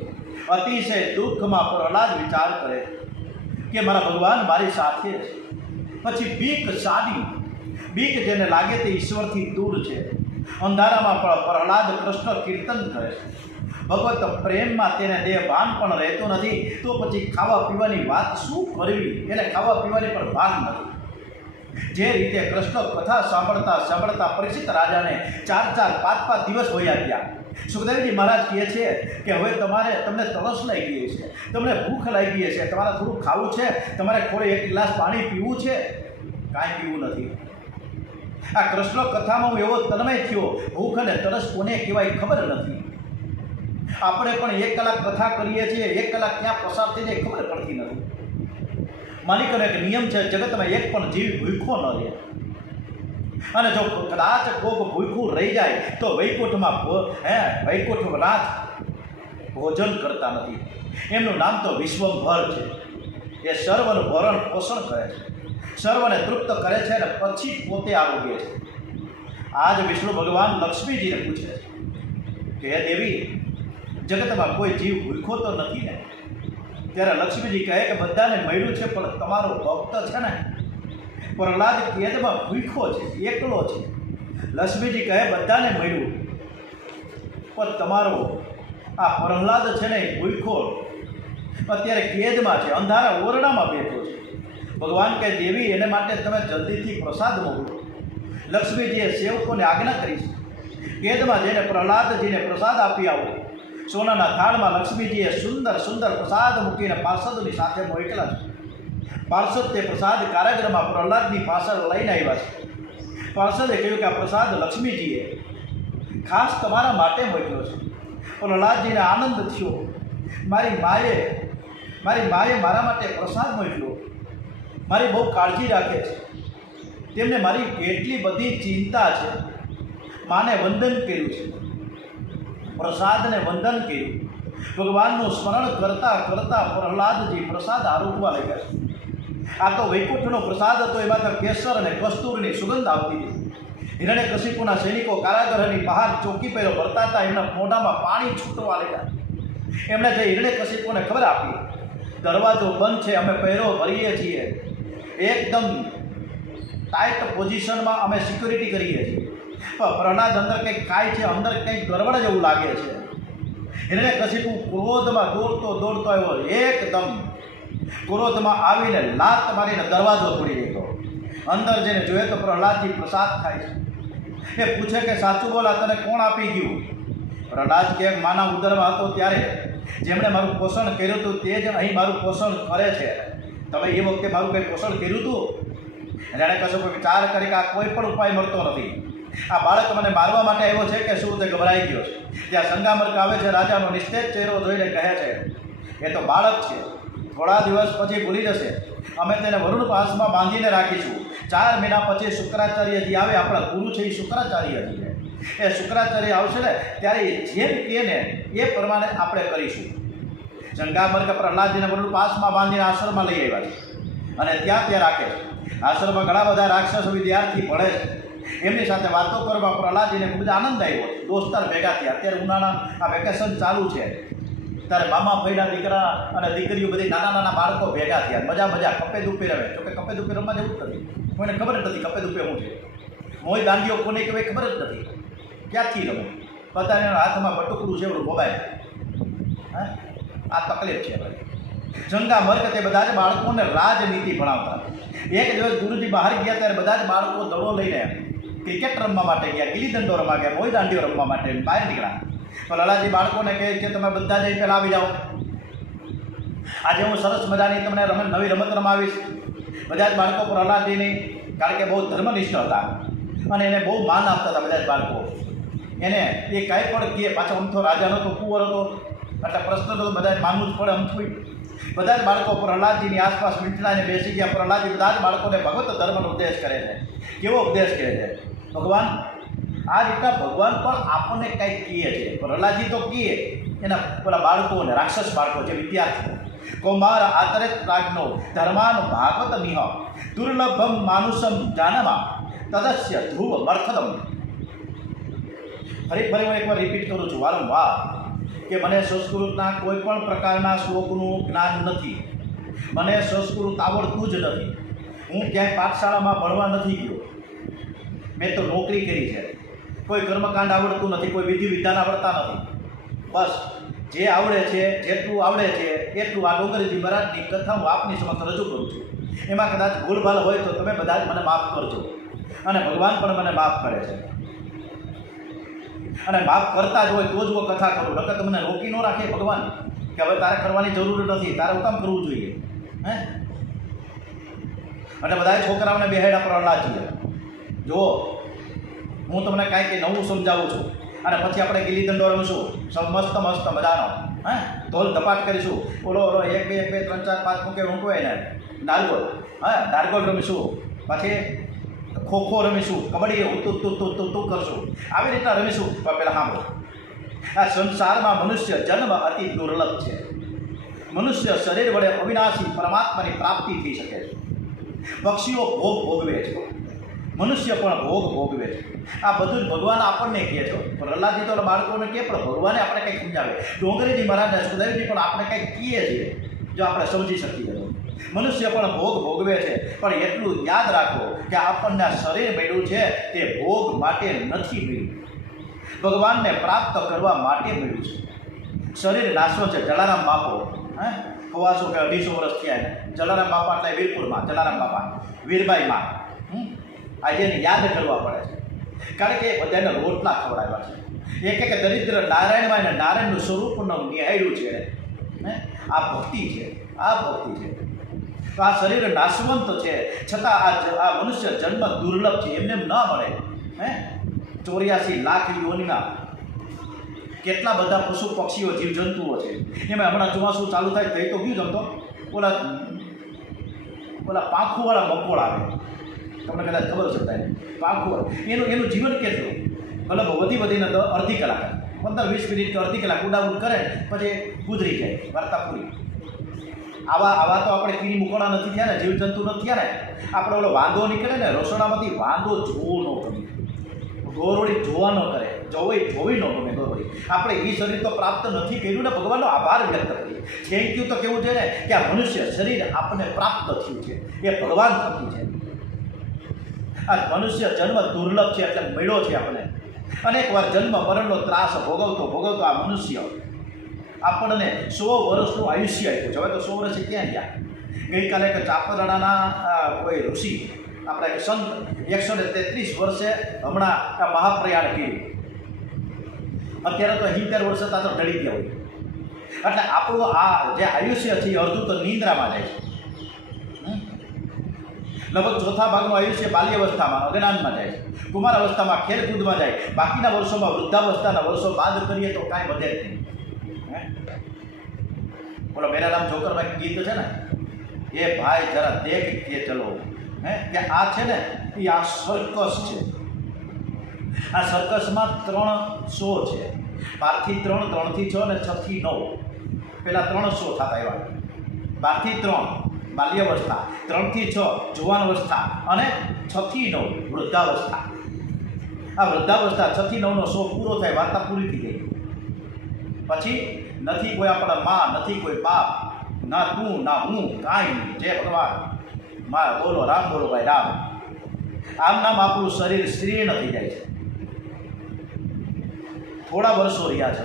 અતિશય દુઃખમાં પ્રહલાદ વિચાર કરે કે મારા ભગવાન મારી સાથે છે. પછી બીક સાદી, બીક જેને લાગે તે ઈશ્વરથી દૂર છે. અંધારામાં પણ પ્રહલાદ કૃષ્ણ કીર્તન કરે છે. ભગવત પ્રેમમાં તેને દેહ ભાન પણ રહેતો નથી, તો પછી ખાવા પીવાની વાત શું કરવી? એને ખાવા પીવાની પણ ભાન નથી. જે રીતે કૃષ્ણ કથા સાંભળતા સાંભળતા પરીક્ષિત રાજાને 4-5 દિવસ હોયા ગયા. સુખદેવજી મહારાજ કહે છે કે હવે તમને તરસ લાગી ગઈ છે, તમને ભૂખ લાગી ગઈ છે, તમારે થોડું ખાવું છે, તમારે થોડે 1 ગ્લાસ પાણી પીવું છે. કાંઈ પીવું નથી. આ કૃષ્ણ કથામાં હું એવો તન્મય થયો, ભૂખ અને તરસ કોને કહેવાય ખબર નથી. આપણે પણ 1 કલાક કથા કરીએ છીએ, 1 કલાક ક્યાં પસાર થઈ જાય ખબર પડતી નથી. માલિકોનો એક નિયમ છે, જગતમાં એક પણ જીવ ભૂખો ન રહે. અને જો કદાચ કોક ભૂખું રહી જાય તો વૈકુંઠનાથ ભોજન કરતા નથી. એમનું નામ તો વિશ્વભર છે. એ સર્વનું ભરણ પોષણ કરે છે, સર્વને તૃપ્ત કરે છે અને પછી પોતે આરોગ્ય છે. આજ વિષ્ણુ ભગવાન લક્ષ્મીજીને પૂછે કે હે દેવી, જગતમાં કોઈ જીવ ભૂખો તો નથી ને? ત્યારે લક્ષ્મીજી કહે કે બધાને મળ્યું છે, પણ તમારો ભક્ત છે ને પ્રહલાદ કેદમાં ભૂખો છે, એકલો છે. લક્ષ્મીજી કહે બધાને મળ્યું, પણ તમારો આ પ્રહલાદ છે ને ભૂખો અત્યારે કેદમાં છે, અંધારા ઓરડામાં બેઠો છે. ભગવાન કહે દેવી, એને માટે તમે જલ્દીથી પ્રસાદ મોકલો. લક્ષ્મીજીએ સેવકોને આજ્ઞા કરી છે, કેદમાં જઈને પ્રહલાદજીને પ્રસાદ આપી આવો. સોનાના થાળમાં લક્ષ્મીજીએ સુંદર પ્રસાદ મૂકીને પાર્ષદોની સાથે મોકલા છે. પાર્ષદ તે પ્રસાદ કારાગૃહમાં પ્રહલાદની પાછળ લઈને આવ્યા છે. પાર્ષદે કહ્યું કે આ પ્રસાદ લક્ષ્મીજીએ ખાસ તમારા માટે મોકલ્યો છે. પ્રહલાદજીને આનંદ થયો, મારી માએ મારા માટે પ્રસાદ મોકલ્યો. મારી બહુ કાળજી રાખે છે, તેમને મારી કેટલી બધી ચિંતા છે. માને વંદન કર્યું છે, પ્રસાદને વંદન કર્યું. ભગવાનનું સ્મરણ કરતાં કરતાં પ્રહલાદજી પ્રસાદ આરોગવા લાગ્યા છે. આ તો વૈકુંઠનો પ્રસાદ હતો, એમાં તો કેસર અને કસ્તુરની સુગંધ આવતી હતી. હિરણ્યકશિપુના સૈનિકો કારાગૃહની બહાર ચોકી પહેલો ભરતા હતા, એમના મોઢામાં પાણી છૂટવા લાગ્યા. એમણે જે હિરણ્યકશિપુને ખબર આપી, દરવાજો બંધ છે, અમે પહેરો ભરીએ છીએ, એકદમ ટાઈટ પોઝિશનમાં અમે સિક્યુરિટી કરીએ છીએ, પણ પ્રહલાદ અંદર કંઈક ખાય છે, અંદર કંઈક ગરબડ જેવું લાગે છે. હિરણ્યકશિપુ ક્રોધમાં દોડતો આવ્યો, એકદમ ક્રોધમાં આવીને લાત મારીને દરવાજો તોડી દીધો. અંદર જઈને જોઈએ તો પ્રહલાદજી પ્રસાદ ખાય છે. એ પૂછે કે સાચું બોલા, તને કોણ આપી ગયું? પ્રહલાદ કે માના ઉદરમાં હતો ત્યારે જેમણે મારું પોષણ કર્યું હતું તે જ અહીં મારું પોષણ કરે છે. તમે એ વખતે મારું કંઈ પોષણ કર્યું હતું? એણે કશું કોઈ વિચાર કરી કે આ કોઈ પણ ઉપાય મળતો નથી. આ બાળક મને મારવા માટે આવ્યો છે કે શું? તે ગભરાઈ ગયો છે. ત્યાં સંગામર્ક આવે છે, રાજાનો નિસ્તેજ ચહેરો જોઈને કહે છે એ તો બાળક છે, થોડા દિવસ પછી ભૂલી જશે. અમે તેને વરુણ પાસમાં બાંધીને રાખીશું. 4 મહિના પછી શુક્રાચાર્યજી આવે, આપણા ગુરુ છે એ શુક્રાચાર્યજી. એ શુક્રાચાર્ય આવશે ને ત્યારે જેમ કહે ને એ પ્રમાણે આપણે કરીશું. જંગામર્ગ પ્રહલાદજીને વરુણ પાસમાં બાંધીને આશ્રમમાં લઈ આવ્યા છે અને ત્યાં રાખે છે. આશ્રમમાં ઘણા બધા રાક્ષસો વિદ્યાર્થી ભણે છે. એમની સાથે વાતો કરવા પ્રહલાદજીને ખૂબ જ આનંદ આવ્યો. દોસ્તાર ભેગા થયા. અત્યારે ઉનાળા આ વેકેશન ચાલુ છે ત્યારે મામા ફઈના દીકરા અને દીકરીઓ બધી નાના નાના બાળકો ભેગા થયા. મજા કપે દુપે રમે. જોકે કપે દુપે રમવા જેવું જ નથી. કોઈને ખબર જ નથી કપે દુપે શું છે. મોય દાંડીઓ કોને કહેવાય ખબર જ નથી. ક્યાંથી રમો? બધાને હાથમાં બટુકડું છે એવડું મોબાઈલ. હા, આ તકલીફ છે. જંગામર્ગ તે બધા જ બાળકોને રાજનીતિ ભણાવતા. એક દિવસ ગુરુજી બહાર ગયા ત્યારે બધા જ બાળકો દડો લઈને ક્રિકેટ રમવા માટે ગયા, ગીલી દંડો રમવા ગયા, મોય દાંડીઓ રમવા માટે બહાર નીકળ્યા. તો લાલાજી બાળકોને કહે કે તમે બધા જઈ પહેલાં આવી જાઓ. આજે હું સરસ મજાની તમને નવી રમત રમાવીશ. બધા જ બાળકો પ્રહલાદજીની, કારણ કે બહુ ધર્મનિષ્ઠ હતા અને એને બહુ માન આપતા હતા બધા જ બાળકો. એને એ કાંઈ પણ કહે, પાછો અમથો રાજાનો તો કુંવર હતો એટલે પ્રશ્ન તો બધા જ માનવું જ પડે. અમથું બધા જ બાળકો પ્રહલાદજીની આસપાસ મીઠલાને બેસી ગયા. પ્રહલાદજી બધા જ બાળકોને ભગવત ધર્મનો ઉપદેશ કરે છે. કેવો ઉપદેશ કરે છે? ભગવાન આ રીતના ભગવાન પણ આપણને કંઈક કહે છે. પ્રહલાદજી તો કહે એના પેલા બાળકોને, રાક્ષસ બાળકો જે વિદ્યાર્થીઓ, કૌમાર આતરે પ્રાજ્ઞો ધર્માન ભાગવત નિહ દુર્લભમ માનુષમ જાનમાં તદસ્ય ધ્રુવ મર્થદમ. ફરી હું એકવાર રિપીટ કરું છું વારંવાર કે મને સંસ્કૃતના કોઈ પણ પ્રકારના શ્લોકનું જ્ઞાન નથી. મને સંસ્કૃત આવડતું જ નથી. હું ક્યાંય પાઠશાળામાં ભણવા નથી ગયો. મેં તો નોકરી કરી છે. કોઈ કર્મકાંડ આવડતું નથી, કોઈ વિધિ વિધાન આવડતા નથી. બસ જે આવડે છે, જેટલું આવડે છે એટલું આ ડોંગરીજી મહારાજની કથા હું આપની સમક્ષ રજૂ કરું છું. એમાં કદાચ ભૂલભાલ હોય તો તમે બધા જ મને માફ કરજો અને ભગવાન પણ મને માફ કરે છે. અને માફ કરતા જ હોય તો જ હું કથા કરું. નકર તમને રોકી ન રાખે ભગવાન કે હવે તારે કરવાની જરૂર નથી, તારે હું કામ કરવું જોઈએ. હે એટલે બધા છોકરાઓને બેહાડ્યા પ્રહલાદજીએ. જુઓ, હું તમને કાંઈક નવું સમજાવું છું અને પછી આપણે ગીલી દંડો રમીશું મસ્ત મજાનો. હે ધોલ ધપાટ કરીશું. ઓલો 1 2 1 2 3 4 5 મૂકે ઊંઘો એને ડારગોલ. હા, ડારગોલ રમીશું. પછી ખોખો રમીશું, કબડ્ડી તું કરશું. આવી રીતના રમીશું. પણ પહેલાં સાંભળો, આ સંસારમાં મનુષ્ય જન્મ અતિ દુર્લભ છે. મનુષ્ય શરીર વડે અવિનાશી પરમાત્માની પ્રાપ્તિ થઈ શકે છે. પક્ષીઓ ભોગ ભોગવે છે, મનુષ્ય પણ ભોગ ભોગવે છે. આ બધું જ ભગવાન આપણને કહે છે. પ્રહલાદજી તો બાળકોને કહે, પણ ભગવાને આપણે કંઈક સમજાવે. ડોંગરીજી મહારાજને સુખદેવજી પણ આપણે કંઈક કહીએ છીએ જો આપણે સમજી શકીએ તો. મનુષ્ય પણ ભોગ ભોગવે છે, પણ એટલું યાદ રાખો કે આપણને શરીર મળ્યું છે તે ભોગ માટે નથી મળ્યું, ભગવાનને પ્રાપ્ત કરવા માટે મળ્યું છે. શરીર નાશો છે. જલારામ બાપો, હે ખવાસો કે 250 વર્ષ થયા. જલારામ બાપા એટલે વીરપુરમાં જલારામ બાપા, વીરબાઈમાં. આજે એને યાદ કરવા પડે છે, કારણ કે બધાને રોટલા ખવડાવ્યા છે. એક દરિદ્ર નારાયણમાં એને નારાયણનું સ્વરૂપનું નિહાળ્યું છે. હે આ ભક્તિ છે, આ ભક્તિ છે. તો આ શરીર નાશવંત છે, છતાં આ મનુષ્ય જન્મ દુર્લભ છે, એમને ન મળે. હે 84 લાખ યોનિના કેટલા બધા પશુ પક્ષીઓ જીવજંતુઓ છે. એમાં હમણાં ચોમાસું ચાલુ થાય થઈ તો ગયું જમતો ઓલા પાંખુવાળા મકોડા આવે. તમને કદાચ ખબર છે બધાને. પાંખું એનું જીવન કેટલું? મતલબ વધીને અડધી કલાક, 15-20 મિનિટ કે અડધી કલાક ઉડાઉડ કરે પછી ગુજરી જાય, વાર્તા પૂરી. આવા તો આપણે કીડી મુકોડા નથી થયા ને, જીવજંતુ નથી થયા ને. આપણે ઓલો વાંદો નીકળે ને રસોડામાંથી, વાંદો જોવો ન ગમે, ગોરવડી જોવા ન કરે, જોવી ન ગમે ગોરવડી. આપણે એ શરીર તો પ્રાપ્ત નથી કર્યું ને, ભગવાનનો આભાર વ્યક્ત કરીએ. થેન્ક યુ તો કેવું છે ને કે આ મનુષ્ય શરીર આપણને પ્રાપ્ત થયું છે, એ ભગવાન થકી છે. આ મનુષ્ય જન્મ દુર્લભ છે એટલે મળ્યો છે આપણને. અનેક વાર જન્મ મરણનો ત્રાસ ભોગવતો આ મનુષ્ય આપણને 100 વર્ષનું આયુષ્ય આપ્યું છે. હવે તો 100 વર્ષ ક્યાં ગયા? ગઈકાલે એક ચાપરડાના કોઈ ઋષિ, આપણા એક સંત 133 વર્ષે હમણાં આ મહાપ્રયાણ કર્યું. અત્યારે તો 70 વર્ષ હતા તો ઢળી ગયા હોય. એટલે આપણું આ જે આયુષ્ય છે એ અડધું તો નિંદ્રામાં જાય છે. લગભગ ચોથા ભાગનું આયુષ્ય બાલ્યાવસ્થામાં, અજ્ઞાનમાં જાય છે. કુમાર અવસ્થામાં ખેલકૂદમાં જાય. બાકીના વર્ષોમાં વૃદ્ધાવસ્થાના વર્ષો બાદ કરીએ તો કાંઈ વધે જ નહીં. બોલો મેરારામ જોકરમાં એક ગીત છે ને, એ ભાઈ જરા દેખ કે ચલો. કે આ છે ને એ આ સર્કસ છે. આ સર્કસમાં 3 શો છે. 12 થી 3, 3 થી 6 અને 6 થી 9. પહેલાં 3 શો થતા આવ્યા. 12 થી 3 બાલ્યાવસ્થા, 3 થી 6 જુવાનવસ્થા અને 6 થી 9 વૃદ્ધાવસ્થા. આ વૃદ્ધાવસ્થા 6 થી 9નો શો પૂરો થાય, વાર્તા પૂરી થઈ ગઈ. પછી નથી કોઈ આપણા માં, નથી કોઈ બાપ, ના તું ના હું, કાંઈ નહીં. જય ભગવાન, માં બોલો રામ, બોલો ભાઈ રામ. આમ નામ આપણું શરીર શ્રીર્ણ થઈ જાય છે. થોડા વર્ષો રહ્યા છે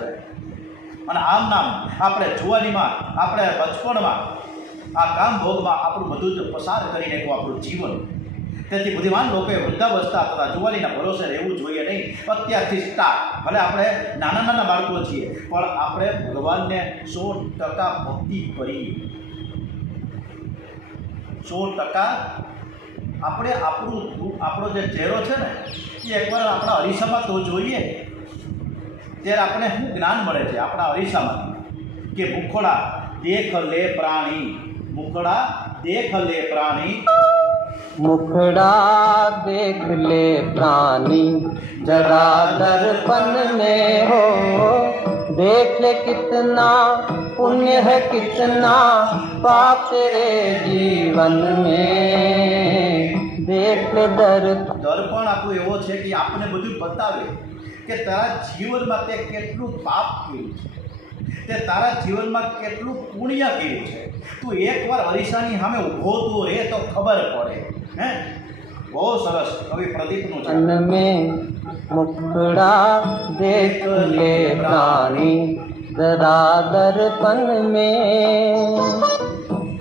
અને આમ નામ આપણે જુવાનીમાં, આપણે બચપણમાં આ કામ ભોગમાં આપણું બધું જ પસાર કરી નાખ્યું આપણું જીવન. તેથી બુદ્ધિમાન લોકોએ વૃદ્ધાવસ્થા તથા જુવાનીના ભરોસે રહેવું જોઈએ નહીં. અત્યારથી સ્ટાર્ટ. ભલે આપણે નાના નાના બાળકો છીએ, પણ આપણે ભગવાનને 100% ભક્તિ કરી. 100% આપણે આપણો જે ચહેરો છે ને એ એકવાર આપણા અરીસામાં તો જોઈએ. ત્યારે આપણે શું જ્ઞાન મળે છે આપણા અરીસામાંથી કે મુખડા દેખ લે પ્રાણી, મુખડા દેખ લે પ્રાણી, मुखड़ा देख ले प्राणी जरा दर्पण में हो, देख ले कितना पुण्य है कितना पाप तेरे जीवन में, देख ले દર્પણ આપણું એવો છે કે આપણને બધું બતાવે કે તારા જીવનમાં તે કેટલું પાપ કર્યું છે, તે તારા જીવનમાં કેટલું પુણ્ય કર્યું છે. તું એકવાર અરીસાની સામે ઊભો તો રહે તો ખબર પડે. હે, બહુ સરસ કવિ પ્રદીપનું છે. मन में मुखड़ा देख ले प्राणी जरा दर्पण में,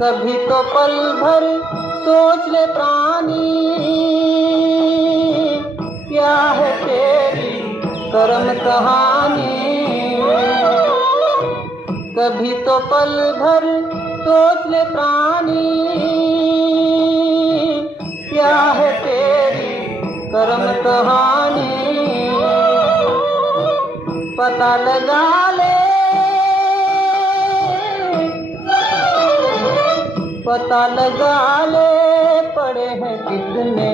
कभी तो पल भर सोच ले प्राणी क्या है तेरी कर्म कहानी, कभी तो पल भर सोच ले प्राणी क्या है तेरी कर्म कहानी, पता लगा ले पड़े हैं कितने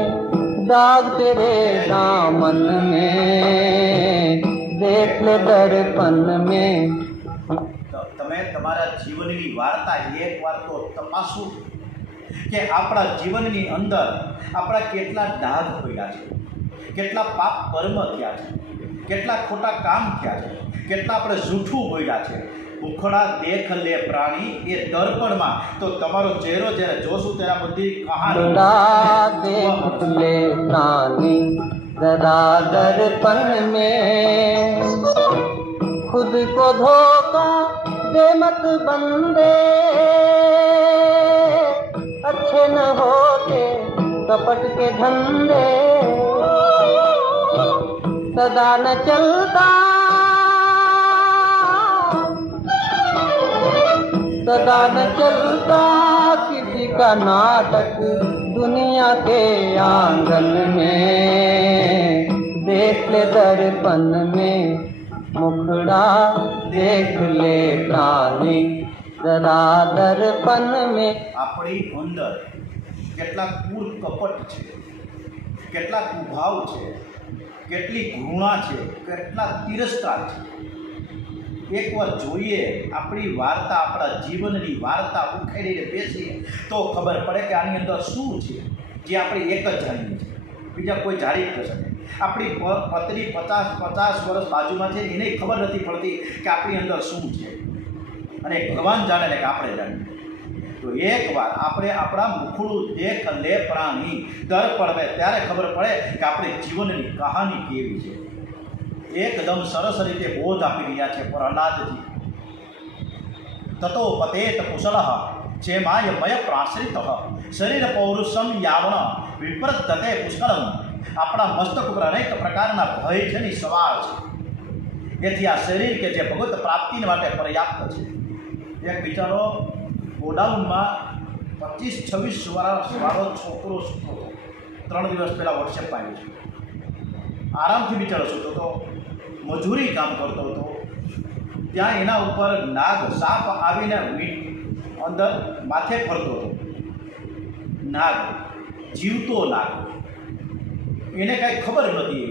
दाग तेरे दामन में, देख ले दर्पण में. તમે તમારા જીવનની વાર્તા એકવાર તો તપાસો કે આપણા જીવનની અંદર આપણા કેટલા ડાઘ પડ્યા છે, કેટલા પાપ કર્મ થયા છે, કેટલા ખોટા કામ થયા છે, કેટલા આપણે જૂઠું બોલ્યા છે. મુખડા દેખ લે પ્રાણી એ દર્પણમાં તો તમારો ચહેરો જ્યારે જોશું ત્યારે બધી કહાની देख ले प्राणी जरा दर्पण में, खुद को धोखा दे मत बंदे, अच्छे न होते कपट के धंधे, सदा न चलता किसी का नाटक दुनिया के आंगन में, देख ले दर्पण में मुखड़ा देख ले प्राणी जरा दर्पण में. આપણી અંદર કેટલા કૂર કપટ છે, કેટલા કુભાવ છે, કેટલી ઘૃણા છે, કેટલા તિરસ્કાર છે. એકવાર જોઈએ આપણી વાર્તા, આપણા જીવનની વાર્તા ઉખેડીને બેસીએ તો ખબર પડે કે આની અંદર શું છે જે આપણે એક જ જાણીએ છીએ, બીજા કોઈ જાણી જ ન શકે. આપણી પત્ની 50 વર્ષ બાજુમાં છે એને ખબર નથી પડતી કે આપણી અંદર શું છે, અને ભગવાન જાણે ને કે આપણે જાણીએ. તો એકવાર આપણે આપણા મુખડું દેખ લે પ્રાણી દર્પણ में ત્યારે ખબર પડે કે આપણી જીવનની કહાની કેવી છે. એકદમ સરસ રીતે બોધ આપી રહ્યા છે પ્રહલાદજી. તતો પતેત કુશલ ચેમાય મય પ્રાશ્રિત શરીર પૌરુષમ યાવણ વિપ્રતતે પુષ્કળમ. આપણા મસ્તક ઉપર અનેક પ્રકારના ભય છે ને સવાર છે. એથી આ શરીર કે જે ભગવત પ્રાપ્તિને માટે પર્યાપ્ત છે. એક બિચારો ગોડાઉનમાં 25-26 વાળો છોકરો સૂતો હતો. 3 દિવસ પહેલાં વોટ્સએપમાં આવ્યું છે. આરામથી બિચારો સૂતો હતો, મજૂરી કામ કરતો હતો. ત્યાં એના ઉપર નાગ સાપ આવીને અંદર માથે ફરતો હતો. નાગ, જીવતો નાગ. એને કાંઈ ખબર નથી,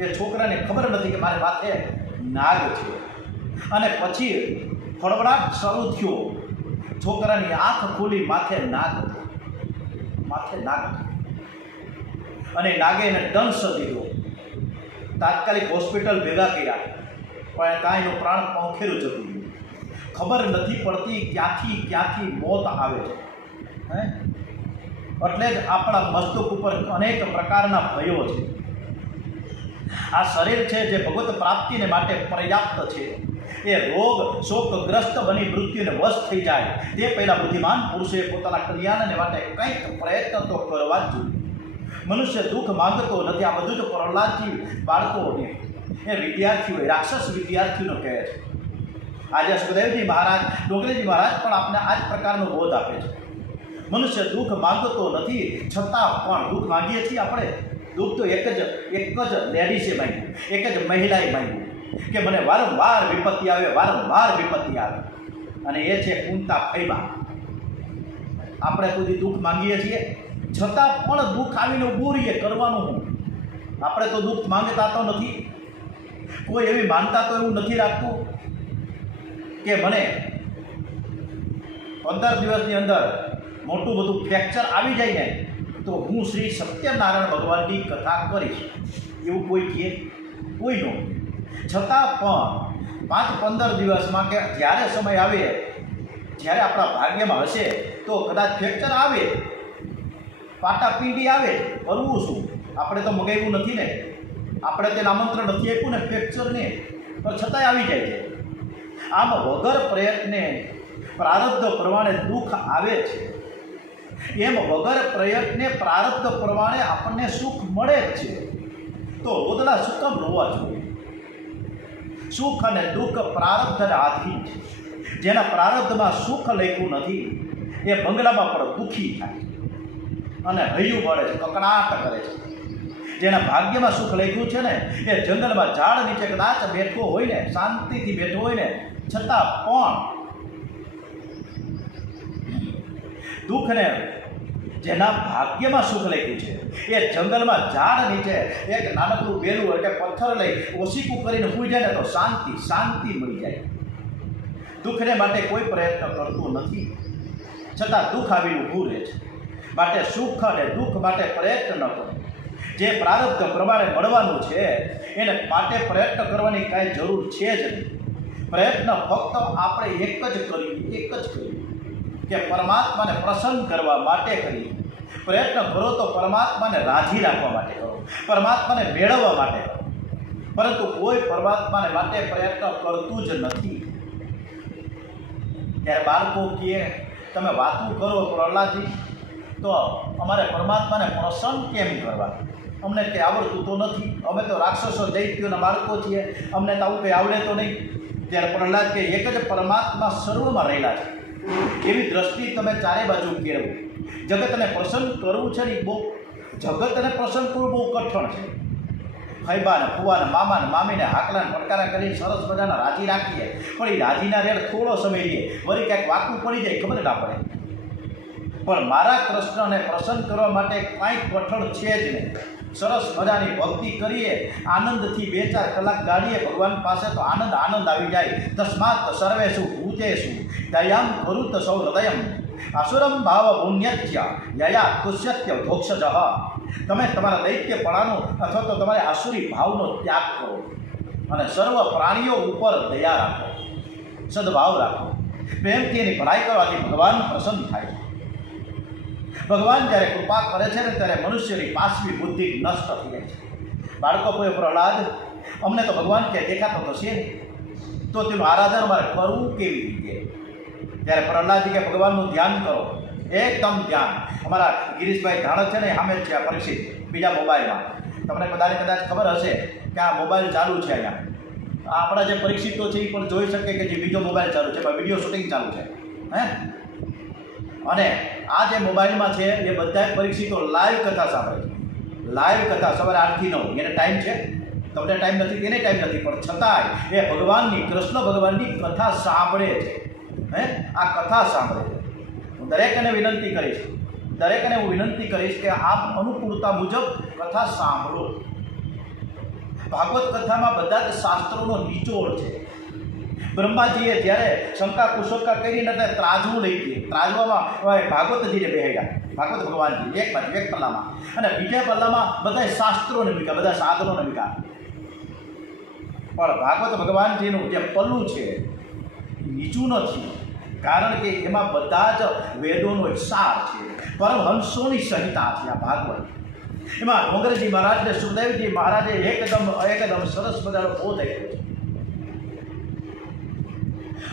એ છોકરાને ખબર નથી કે મારે માથે નાગ છે. અને પછી ફળવડાટ શરૂ થયો, છોકરાની આંખ ખુલી, માથે નાગ અને નાગે એને દંશ દીધો. તાત્કાલિક હોસ્પિટલ ભેગા કર્યા, પણ ત્યાં એનું પ્રાણ પંખેરું જતું રહ્યું. ખબર નથી પડતી ક્યાંથી મોત આવે છે. એટલે જ આપણા મસ્તક ઉપર અનેક પ્રકારના ભયો છે. આ શરીર છે જે ભગવત પ્રાપ્તિને માટે પર્યાપ્ત છે, એ રોગ શોકગ્રસ્ત બની મૃત્યુને વશ થઈ જાય તે પહેલાં બુદ્ધિમાન પુરુષે પોતાના કલ્યાણને માટે કંઈક પ્રયત્ન તો કરવા જ જોઈએ. મનુષ્ય દુઃખ માંગતો નથી. આ બધું જ પ્રહલાદજી બાળકોને, એ વિદ્યાર્થીઓ, રાક્ષસ વિદ્યાર્થીઓનો કહે છે. આજે સુખદેવજી મહારાજ, ડોગરીજી મહારાજ પણ આપને આ જ પ્રકારનો બોધ આપે છે. મનુષ્ય દુઃખ માંગતો નથી, છતાં પણ દુઃખ માંગીએ છીએ આપણે. દુઃખ તો એક જ લેડીસે માંગ્યું, એક જ મહિલાએ માંગ્યું કે મને વારંવાર વિપત્તિ આવે. અને એ છે કુંતા ફૈબા. આપણે કોઈ દુઃખ માંગીએ છીએ, છતાં પણ દુઃખ આવીને ઊભું રહીએ. કરવાનું હું? આપણે તો દુઃખ માંગતા તો નથી. કોઈ એવી માનતા તો એવું નથી રાખતું કે મને 15 દિવસની અંદર મોટું બધું ફ્રેક્ચર આવી જાય ને તો હું શ્રી સત્યનારાયણ ભગવાનની કથા કરીશ. એવું કોઈ કહે? કોઈ ન. છતાં પણ 5-15 દિવસમાં કે જ્યારે સમય આવે, જ્યારે આપણા ભાગ્યમાં હશે તો કદાચ ફ્રેક્ચર આવે, પાટાપીંડી આવે, કરવું શું? આપણે તો મગાવ્યું નથી ને, આપણે તેને આમંત્રણ નથી આપ્યું ને ફ્રેક્ચરને, પણ છતાંય આવી જાય છે. આમ વગર પ્રયત્ને પ્રારબ્ધ પ્રમાણે દુઃખ આવે છે, એમ વગર પ્રયત્ને પ્રારબ્ધ પ્રમાણે આપણને સુખ મળે જ છે. તો રોદલા શું કામ રોવા જોઈએ? સુખ અને દુઃખ પ્રારબ્ધને આધીન છે. જેના પ્રારબ્ધમાં સુખ લખ્યું નથી એ બંગલામાં પણ દુઃખી થાય અને હૈયું પડે છે, કકડાટ કરે છે. જેના ભાગ્યમાં સુખ લખ્યું છે ને એ જંગલમાં ઝાડ નીચે કદાચ બેઠો હોય ને, શાંતિથી બેઠો હોય ને, છતાં પણ દુઃખને, જેના ભાગ્યમાં સુખ લખ્યું છે એ જંગલમાં ઝાડ નીચે એક નાનકડું બેલું એટલે પથ્થર લઈ ઓશીકું કરીને સૂઈ જાય ને તો શાંતિ મળી જાય. દુઃખને માટે કોઈ પ્રયત્ન કરતું નથી, છતાં દુઃખ આવીને ઊભું રહે છે. માટે સુખ અને દુઃખ માટે પ્રયત્ન ન કરો. જે પ્રારબ્ધ પ્રમાણે મળવાનું છે એને માટે પ્રયત્ન કરવાની કાંઈ જરૂર છે જ નહીં. પ્રયત્ન ફક્ત આપણે એક જ કરીએ કે પરમાત્માને પ્રસન્ન કરવા માટે કરીએ. પ્રયત્ન કરો તો પરમાત્માને રાજી રાખવા માટે કરો, પરમાત્માને મેળવવા માટે કરો. પરંતુ કોઈ પરમાત્માને માટે પ્રયત્ન કરતું જ નથી. ત્યારે બાળકો કહે તમે વાતું કરો પ્રહલાદજી, તો અમારે પરમાત્માને પ્રસન્ન કેમ કરવા? અમને કંઈ આવડતું તો નથી, અમે તો રાક્ષસો દૈત્યોના બાળકો છીએ, અમને તો આવું કંઈ આવડે તો નહીં. ત્યારે પ્રહલાદ કે એક જ પરમાત્મા સર્વમાં રહેલા છે, એવી દ્રષ્ટિ તમે ચારે બાજુ કેળવો. જગતને પ્રસન્ન કરવું છે ને બહુ, જગતને પ્રસન્ન કરવું બહુ કઠણ છે. ફૈબાને, ફુવાને, મામાને, મામીને હાકલાને પડકારા કરીને સરસ મજાના રાજી રાખીએ, પણ એ રાજીના રેડ થોડો સમય રહીએ, વળી ક્યાંક વાતું પડી જાય, ખબર ના પડે. પણ મારા કૃષ્ણને પ્રસન્ન કરવા માટે કાંઈ કઠણ છે જ નહીં. સરસ મજાની ભક્તિ કરીએ, આનંદથી 2-4 કલાક ગાડીએ ભગવાન પાસે તો આનંદ આવી જાય. તસ્માત સર્વેષુ ભૂતેષુ દયામ કરુત સૌ હૃદયમ અસુરમ ભાવ પુણ્યત્ય યયા તુષ્યત્ય ધોક્ષજ. તમે તમારા દૈત્યપણાનો અથવા તો તમારે આસુરી ભાવનો ત્યાગ કરો અને સર્વ પ્રાણીઓ ઉપર દયા રાખો, સદભાવ રાખો, પ્રેમથી એની ભલાઈ કરવાથી ભગવાન પ્રસન્ન થાય. ભગવાન જ્યારે કૃપા કરે છે ને ત્યારે મનુષ્યની પાછવી બુદ્ધિ નષ્ટ થઈ જાય છે. બાળકો કોઈ પ્રહલાદ, અમને તો ભગવાન કે દેખાતો થશે ને, તો તેનું આરાધન અમારે કરવું કેવી રીતે? ત્યારે પ્રહલાદજી કે ભગવાનનું ધ્યાન કરો, એકદમ ધ્યાન. અમારા ગિરીશભાઈ ધાણક છે ને સામે છે આ પરીક્ષિત બીજા મોબાઈલમાં. તમને કદાચ ખબર હશે કે આ મોબાઈલ ચાલુ છે અહીંયા. આપણા જે પરીક્ષિતો છે એ પણ જોઈ શકે કે જે બીજો મોબાઈલ ચાલુ છે, વિડીયો શૂટિંગ ચાલુ છે. અને આ જે મોબાઈલમાં છે એ બધા પરીક્ષિતો લાઈવ કથા સાંભળે છે. લાઈવ કથા સવારે 8 થી 9 એને ટાઈમ છે, તમને ટાઈમ નથી, તેને ટાઈમ નથી, પણ છતાંય એ ભગવાનની, કૃષ્ણ ભગવાનની કથા સાંભળે છે. આ કથા સાંભળે છે. હું દરેકને હું વિનંતી કરીશ કે આપ અનુકૂળતા મુજબ કથા સાંભળો. ભાગવત કથામાં બધા જ શાસ્ત્રોનો નિચોડ છે. બ્રહ્માજીએ જ્યારે શંકા કુશંકા કરીને એટલે ત્રાજવું લઈ ગઈ. ત્રાજવામાં ભાગવતજીને બેહાડ્યા. ભાગવત ભગવાનજી એક બાજુ એક પલ્લામાં, અને બીજા પલ્લામાં બધા શાસ્ત્રોને મૂક્યા, બધા સાધનોને મૂક્યા. પણ ભાગવત ભગવાનજીનું જે પલ્લું છે નીચું નથી, કારણ કે એમાં બધા જ વેદોનો એક સાર છે, પરમહંસોની સંહિતા છે આ ભાગવત. એમાં ડોંગરજી મહારાજને સુખદેવજી મહારાજે એકદમ સરસ મજાનો બોધ આપ્યો છે.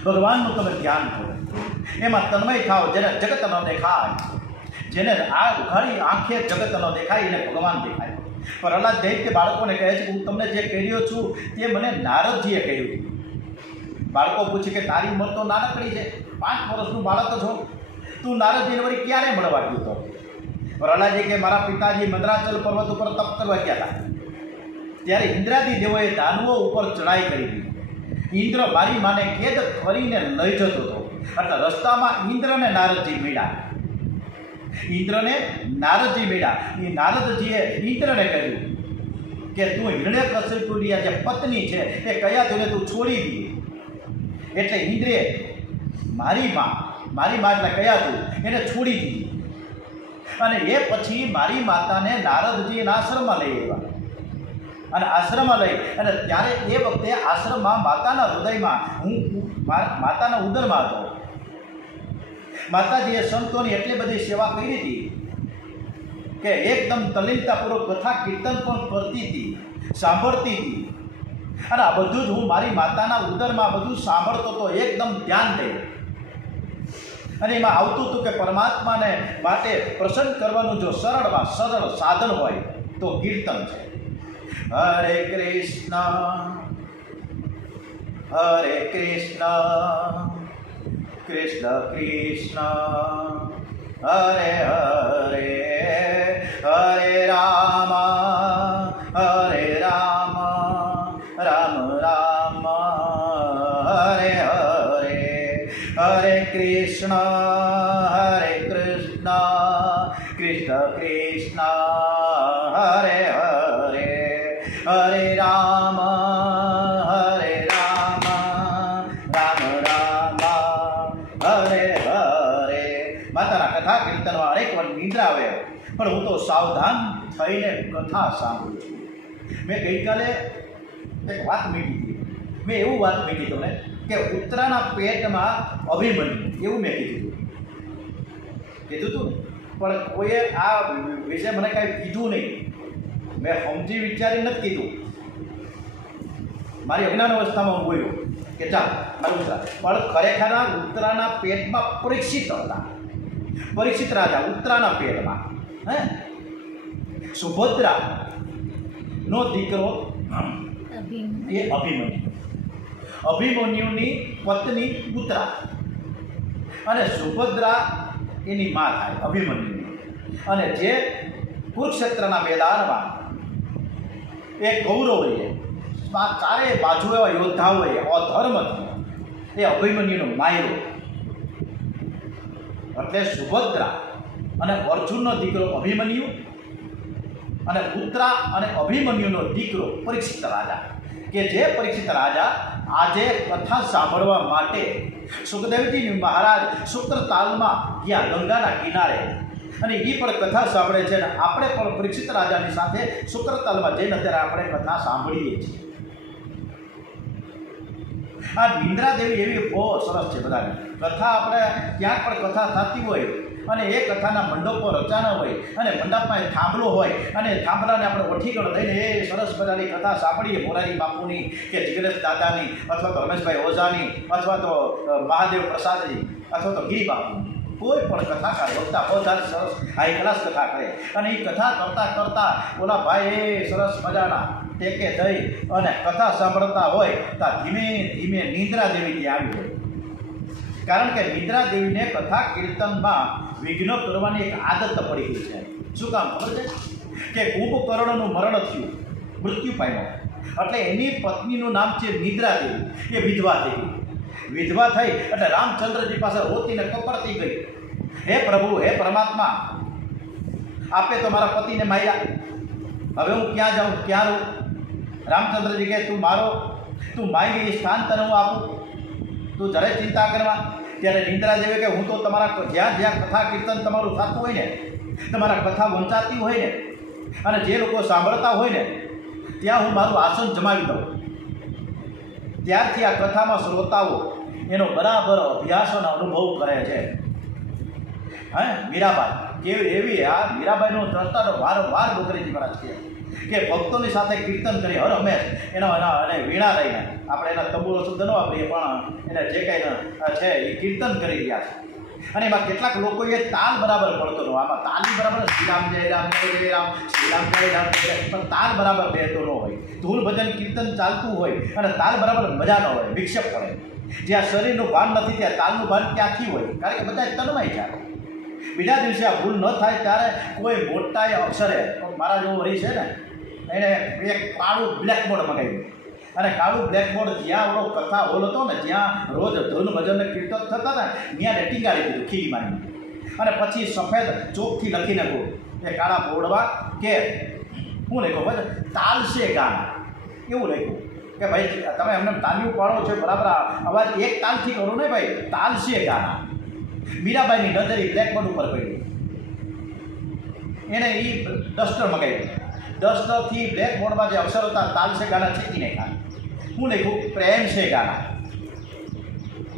ભગવાનનું તમે ધ્યાન કરો, એમાં તન્મય થાવ. જેને જગત ન દેખાય, જેને આ ઉઘાડી આંખે જગત ન દેખાય, એને ભગવાન દેખાય. પ્રહલાદ દૈત્ય બાળકોને કહે છે કે હું તમને જે કહી રહ્યો છું તે મને નારદજીએ કહ્યું. બાળકો પૂછે કે તારી ઉંમર તો નાનકડી છે, 5 વર્ષનું બાળક છો, તું નારદજીને વળી ક્યારે મળવા ગયો હતો? પ્રહલાદજી કે મારા પિતાજી મંદરાચલ પર્વત ઉપર તપ કરવા ગયા હતા, ત્યારે ઇન્દ્રાદી દેવોએ દાનવો ઉપર ચડાઈ કરી હતી. ઇન્દ્ર મારી માને કેદ કરીને લઈ જતો હતો, એટલે રસ્તામાં ઇન્દ્રને નારદજી મળ્યા. ઇન્દ્રને નારદજી મળ્યા. એ નારદજીએ ઇન્દ્રને કહ્યું કે તું હિરણ્યકશિપુની આ જે પત્ની છે એ કયા તુને તું છોડી દી. એટલે ઇન્દ્રે મારી માં એટલે કયા તું એને છોડી દીધી. અને એ પછી મારી માતાને નારદજી એના આશ્રમમાં લઈ આવ્યા. અને આશ્રમમાં લઈ અને ત્યારે એ વખતે આશ્રમમાં માતાના હૃદયમાં હું માતાના ઉદરમાં હતો. માતાજીએ સંતોની એટલી બધી સેવા કરી હતી કે એકદમ તલ્લીનતાપૂર્વક કથા કીર્તન પણ કરતી હતી, સાંભળતી હતી. અને આ બધું જ હું મારી માતાના ઉદરમાં બધું સાંભળતો હતો, એકદમ ધ્યાન દઈ. અને એમાં આવતું હતું કે પરમાત્માને માટે પ્રસન્ન કરવાનું જો સરળ સાધન હોય તો કીર્તન છે. હરે કૃષ્ણ કૃષ્ણ કૃષ્ણ હરે હરે હરે રામ રામ રામ હરે હરે હરે કૃષ્ણ કૃષ્ણ કૃષ્ણ હરે હરે હરે રામ રામ હરે હરે. માતાના કથા કીર્તનમાં અનેક વાર નિંદ્રા આવે, પણ હું તો સાવધાન થઈને કથા સાંભળું છું. મેં ગઈકાલે એક વાત મીઠી હતી. મેં એવું વાત મીઠી તમને કે ઉત્તરાના પેટમાં અભિમન્યુ, એવું મેં કીધું હતું. પણ કોઈએ આ વિશે મને કાંઈ કીધું નહીં. મેં સમજી વિચારી નથી કીધું. મારી અજ્ઞાન અવસ્થામાં હું બોલ્યો કે ચાલ મારું ઉત્તરા. પણ ખરેખરના ઉત્તરાના પેટમાં પરીક્ષિત હતા. પરીક્ષિત રાજા ઉત્તરાના પેટમાં સુભદ્રાનો દીકરો એ અભિમન્યુની પત્ની ઉત્તરા, અને સુભદ્રા એની માં થાય અભિમન્યુની. અને જે કુરુક્ષેત્રના મેદાનમાં એ કૌરવોએ ચારે બાજુ એવા યોદ્ધાઓએ અધર્મથી એ અભિમન્યુનો માર્યો. એટલે સુભદ્રા અને અર્જુનનો દીકરો અભિમન્યુ અને ઉત્તરા અને અભિમન્યુનો દીકરો પરીક્ષિત રાજા, કે જે પરીક્ષિત રાજા આજે કથા સાંભળવા માટે સુખદેવજી મહારાજ શુક્રતાલમાં ગયા ગંગાના કિનારે, અને એ પણ કથા સાંભળે છે. અને આપણે પણ પરીક્ષિત રાજાની સાથે શુક્રતાલમાં જઈને અત્યારે આપણે કથા સાંભળીએ છીએ. આ નિંદ્રા દેવી એવી બહુ સરસ છે. બધાની કથા આપણે ક્યાંક પણ કથા થતી હોય અને એ કથાના મંડપો રચાના હોય અને મંડપમાં એ થાંભલો હોય અને થાંભલાને આપણે વઠીગળ દઈને એ સરસ મજાની કથા સાંભળીએ, મોરારી બાપુની કે જિગ્નેશ દાદાની અથવા તો રમેશભાઈ ઓઝાની અથવા તો મહાદેવ પ્રસાદજી અથવા તો ગિરી બાપુની, કોઈ પણ કથાકાર વક્તા બહુ સરસ હાઈ ક્લાસ કથા કરે. અને એ કથા કરતાં ઓલા ભાઈ એ સરસ મજાના ટેકે દઈ અને કથા સાંભળતા હોય તો ધીમે ધીમે નિંદ્રા દેવી ત્યાં આવી હોય. કારણ કે નિંદ્રા દેવીને કથા કીર્તનમાં વિઘ્ન કરવાની એક આદત પડી ગઈ છે. શું કામ ખબર છે કે કુંભકર્ણનું મરણ થયું, મૃત્યુ પામ્યો, એટલે એની પત્નીનું નામ છે નિંદ્રા દેવી. એ વિધવા થઈ ગઈ. વિધવા થઈ એટલે રામચંદ્રજી પાસે રોતીને કપડતી ગઈ, હે પ્રભુ, હે પરમાત્મા, આપે તો મારા પતિને માર્યા, હવે હું ક્યાં જાઉં, ક્યાં રહું? રામચંદ્રજી કહે તું માંગી એ સ્થાન તને હું આપું. તું જરાય ચિંતા કરવા. ત્યારે નિંદ્રા જેવી કે હું તો તમારા જ્યાં જ્યાં કથા કીર્તન તમારું થતું હોય ને, તમારા કથા વંચાતી હોય ને, અને જે લોકો સાંભળતા હોય ને, ત્યાં હું મારું આસન જમાવી દઉં. ત્યારથી આ કથામાં શ્રોતાઓ એનો બરાબર અભ્યાસ અને અનુભવ કરે છે. હે મીરાબાઈ કેવી એવી આ મીરાબાઈનો દ્રષ્ટાંત વારંવાર ડોકરીજી મહારાજ કે ભક્તોની સાથે કીર્તન કરી હર હંમેશ એના અને વીણા લઈને, આપણે એના તંબુરો શબ્દ ન વાપરીએ પણ એને જે કંઈ છે એ કીર્તન કરી રહ્યા છે. અને એમાં કેટલાક લોકોએ તાલ બરાબર પડતો ન, આમાં તાલી બરાબર શ્રીરામ જય રામ જય રામ શ્રીરામ જય રામ જય, પણ તાલ બરાબર બેહતો ન હોય. ધૂન ભજન કીર્તન ચાલતું હોય અને તાલ બરાબર મજા ન હોય, વિક્ષેપ પડે. જ્યાં શરીરનું ભાન નથી ત્યાં તાલનું ભાન ક્યાંથી હોય? કારણ કે બધા તન્મય છે. બીજા દિવસે આ ભૂલ ન થાય ત્યારે કોઈ મોટા અક્ષરે મારા જેવો રહી છે ને, એને એક કાળું બ્લેકબોર્ડ મંગાવ્યું, અને કાળું બ્લેકબોર્ડ જ્યાં આપણો કથા હોલ હતો ને, જ્યાં રોજ ધૂન ભજન કીર્તન થતા હતા ત્યાં ટીંગાડી દીધું ખીલી મારીને, અને પછી સફેદ ચોકથી લખીને એ કાળા બોર્ડમાં કે શું લખ્યું ખબર છે? તાલશે ગાના, એવું લખ્યું કે ભાઈ તમે એમને તાલીઓ પાડો છો બરાબર, અવાજ એક તાલથી કરો ને ભાઈ, તાલશે ગાના. મીરાબાઈની નજર બ્લેકબોર્ડ ઉપર પડી, એને એ ડસ્ટર મગાવ્યું. ડસ્ટરથી બ્લેકબોર્ડમાં જે અક્ષર હતા તાલશે ગાના ચેકી નાખ્યા. હું લખ્યું પ્રેમ છે ગાના.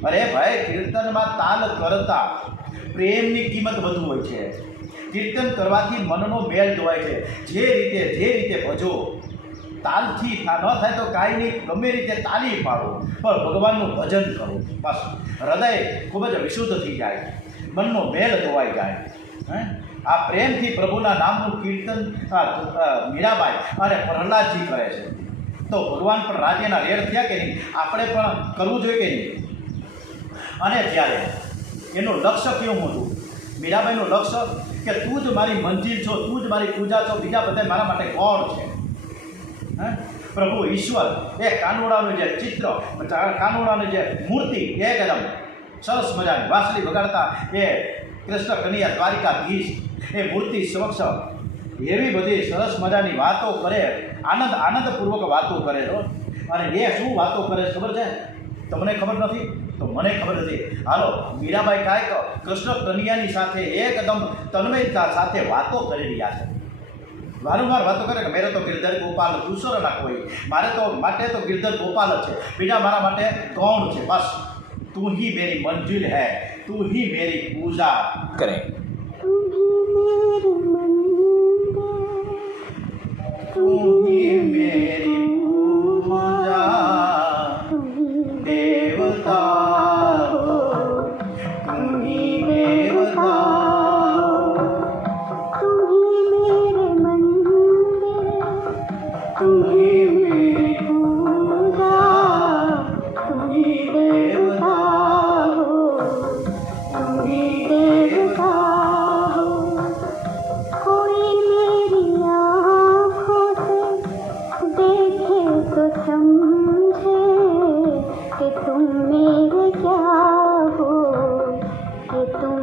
અરે ભાઈ, કીર્તનમાં તાલ કરતા પ્રેમની કિંમત વધુ હોય છે. કીર્તન કરવાથી મનનો મેળ ધોવાય છે. જે રીતે ભજો, તાલથી ન થાય તો કાંઈ નહીં, ગમે રીતે તાલી પાડો, પણ ભગવાનનું ભજન કરો. બસ હૃદય ખૂબ જ વિશુદ્ધ થઈ જાય, મનનો મેળ ધોવાઈ જાય. આ પ્રેમથી પ્રભુના નામનું કીર્તન મીરાબાઈ અને પ્રહલાદજી કરે છે. તો ભગવાન પણ રાજ્યના રેડ થયા કે નહીં? આપણે પણ કરવું જોઈએ કે નહીં? અને ત્યારે એનું લક્ષ્ય કેવું હતું? મીરાબાઈનું લક્ષ્ય કે તું જ મારી મંજિલ છો, તું જ મારી પૂજા છો, બીજા બધા મારા માટે કોણ છે? પ્રભુ ઈશ્વર એ કાનુડાનું જે ચિત્ર, કાનુડાની જે મૂર્તિ એકદમ સરસ મજાની વાંસળી વગાડતા એ કૃષ્ણ કનૈયા દ્વારિકાધીશ એ મૂર્તિ સમક્ષ એવી બધી સરસ મજાની વાતો કરે, આનંદપૂર્વક વાતો કરે છો. અને એ શું વાતો કરે ખબર છે? તમને ખબર નથી તો મને ખબર નથી. હાલો, મીરાબાઈ કાંઈક કૃષ્ણ કનૈયાની સાથે એકદમ તન્મયતા સાથે વાતો કરી રહ્યા છે. વારંવાર વાતો કરે કે મેરે તો ગિરધર ગોપાલ દૂસરો ના કોઈ, મારે તો માટે તો ગિરધર ગોપાલ જ છે, બીજા મારા માટે કોણ છે? બસ તું ही मेरी मंजिल है, तू ही मेरी पूजा करे. तू ही मेरी पूजा देवता, तू ही देवता, तू ही मेरी पूजा, तू ही देवता, तू ही देवता हो. कोई मेरी आँखों से देखे तो समझे कि तुम मेरे क्या हो, कि तुम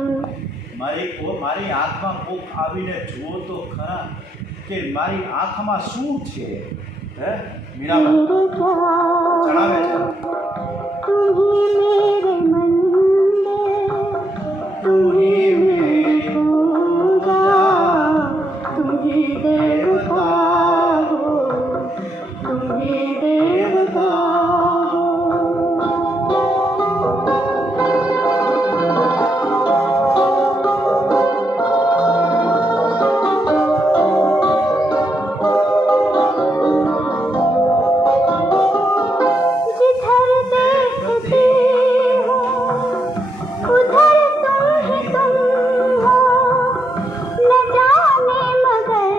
મારી આંખમાં કોક આવીને જુઓ તો ખરા કે મારી આંખમાં શું છે. હે મીરાબાઈ જણાવે છે, तुम ही मेरे मन में, તું ही मेरी पूजा, तुम ही देवता हो, तुम ही देवता हो. जिधर देखती हूँ उधर तुम ही तुम हो, न जाने मगर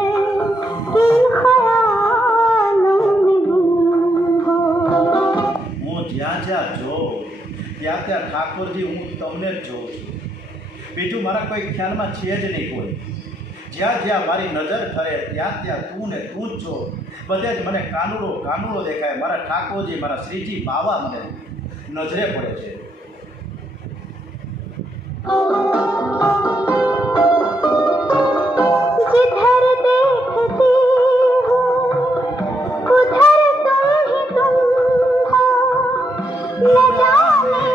किन ख्यालों में गुम हो. હું જ્યાં જ્યાં જોઉં ત્યાં ત્યાં ઠાકોરજી હું તમને જ જોઉં છું. બીજું મારા કોઈ ખ્યાલમાં છે જ નહીં કોઈ. જ્યાં જ્યાં મારી નજર ઠરે ત્યાં ત્યાં તું ને તું જ છો. બધે જ મને કાનુડો દેખાય. મારા ઠાકોરજી, મારા શ્રીજી બાવા મને નજરે પડે છે. जिधर देखती हूँ उधर तुम ही तुम हो, न जाने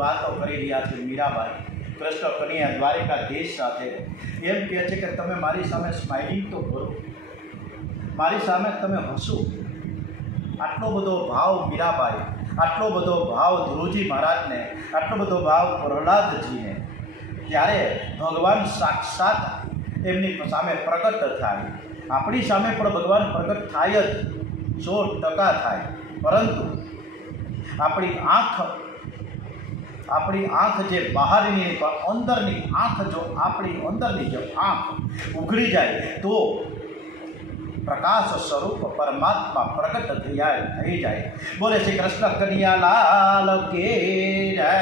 વાતો કરી રહ્યા છે મીરાબાઈ કૃષ્ણ કન્યા દ્વારિકાધીશ સાથે. એમ કહે છે કે તમે મારી સામે સ્માઇલિંગ તો કરો, મારી સામે તમે હસો. આટલો બધો ભાવ મીરાબાઈ, આટલો બધો ભાવ ધ્રુવજી મહારાજને, આટલો બધો ભાવ પ્રહલાદજીને. ત્યારે ભગવાન સાક્ષાત એમની સામે પ્રગટ થાય. આપણી સામે પણ ભગવાન પ્રગટ થાય જ, 100% થાય. પરંતુ આપણી આંખ જે બહારની પણ અંદરની આંખ, જો આપણી અંદરની જો આંખ ઉઘડી જાય તો પ્રકાશ સ્વરૂપ પરમાત્મા પ્રગટ થઈ જાય. બોલે શ્રી કૃષ્ણ કનૈયા લાલ કે જય,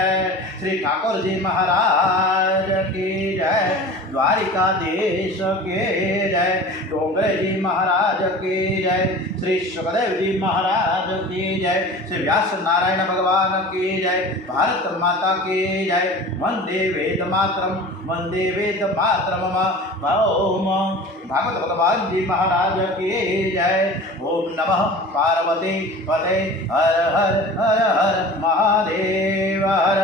શ્રી ઠાકોરજી મહારાજ કે જય, દ્વારિકાધીશ કે જય, ડોંગરેજી મહારાજ કે જય, શ્રી સુખદેવજી મહારાજ કે જય, શ્રી વ્યાસ નારાયણ ભગવાન કે જય, ભારત માતા કે જય. વંદે વેદ માતરમ, વંદે વેદ માતરમ. ભાગવત ભગવાનજી મહારાજ કે જય. ઓમ નમઃ પાર્વતી પતે. હર હર હર હર મહાદેવ હર.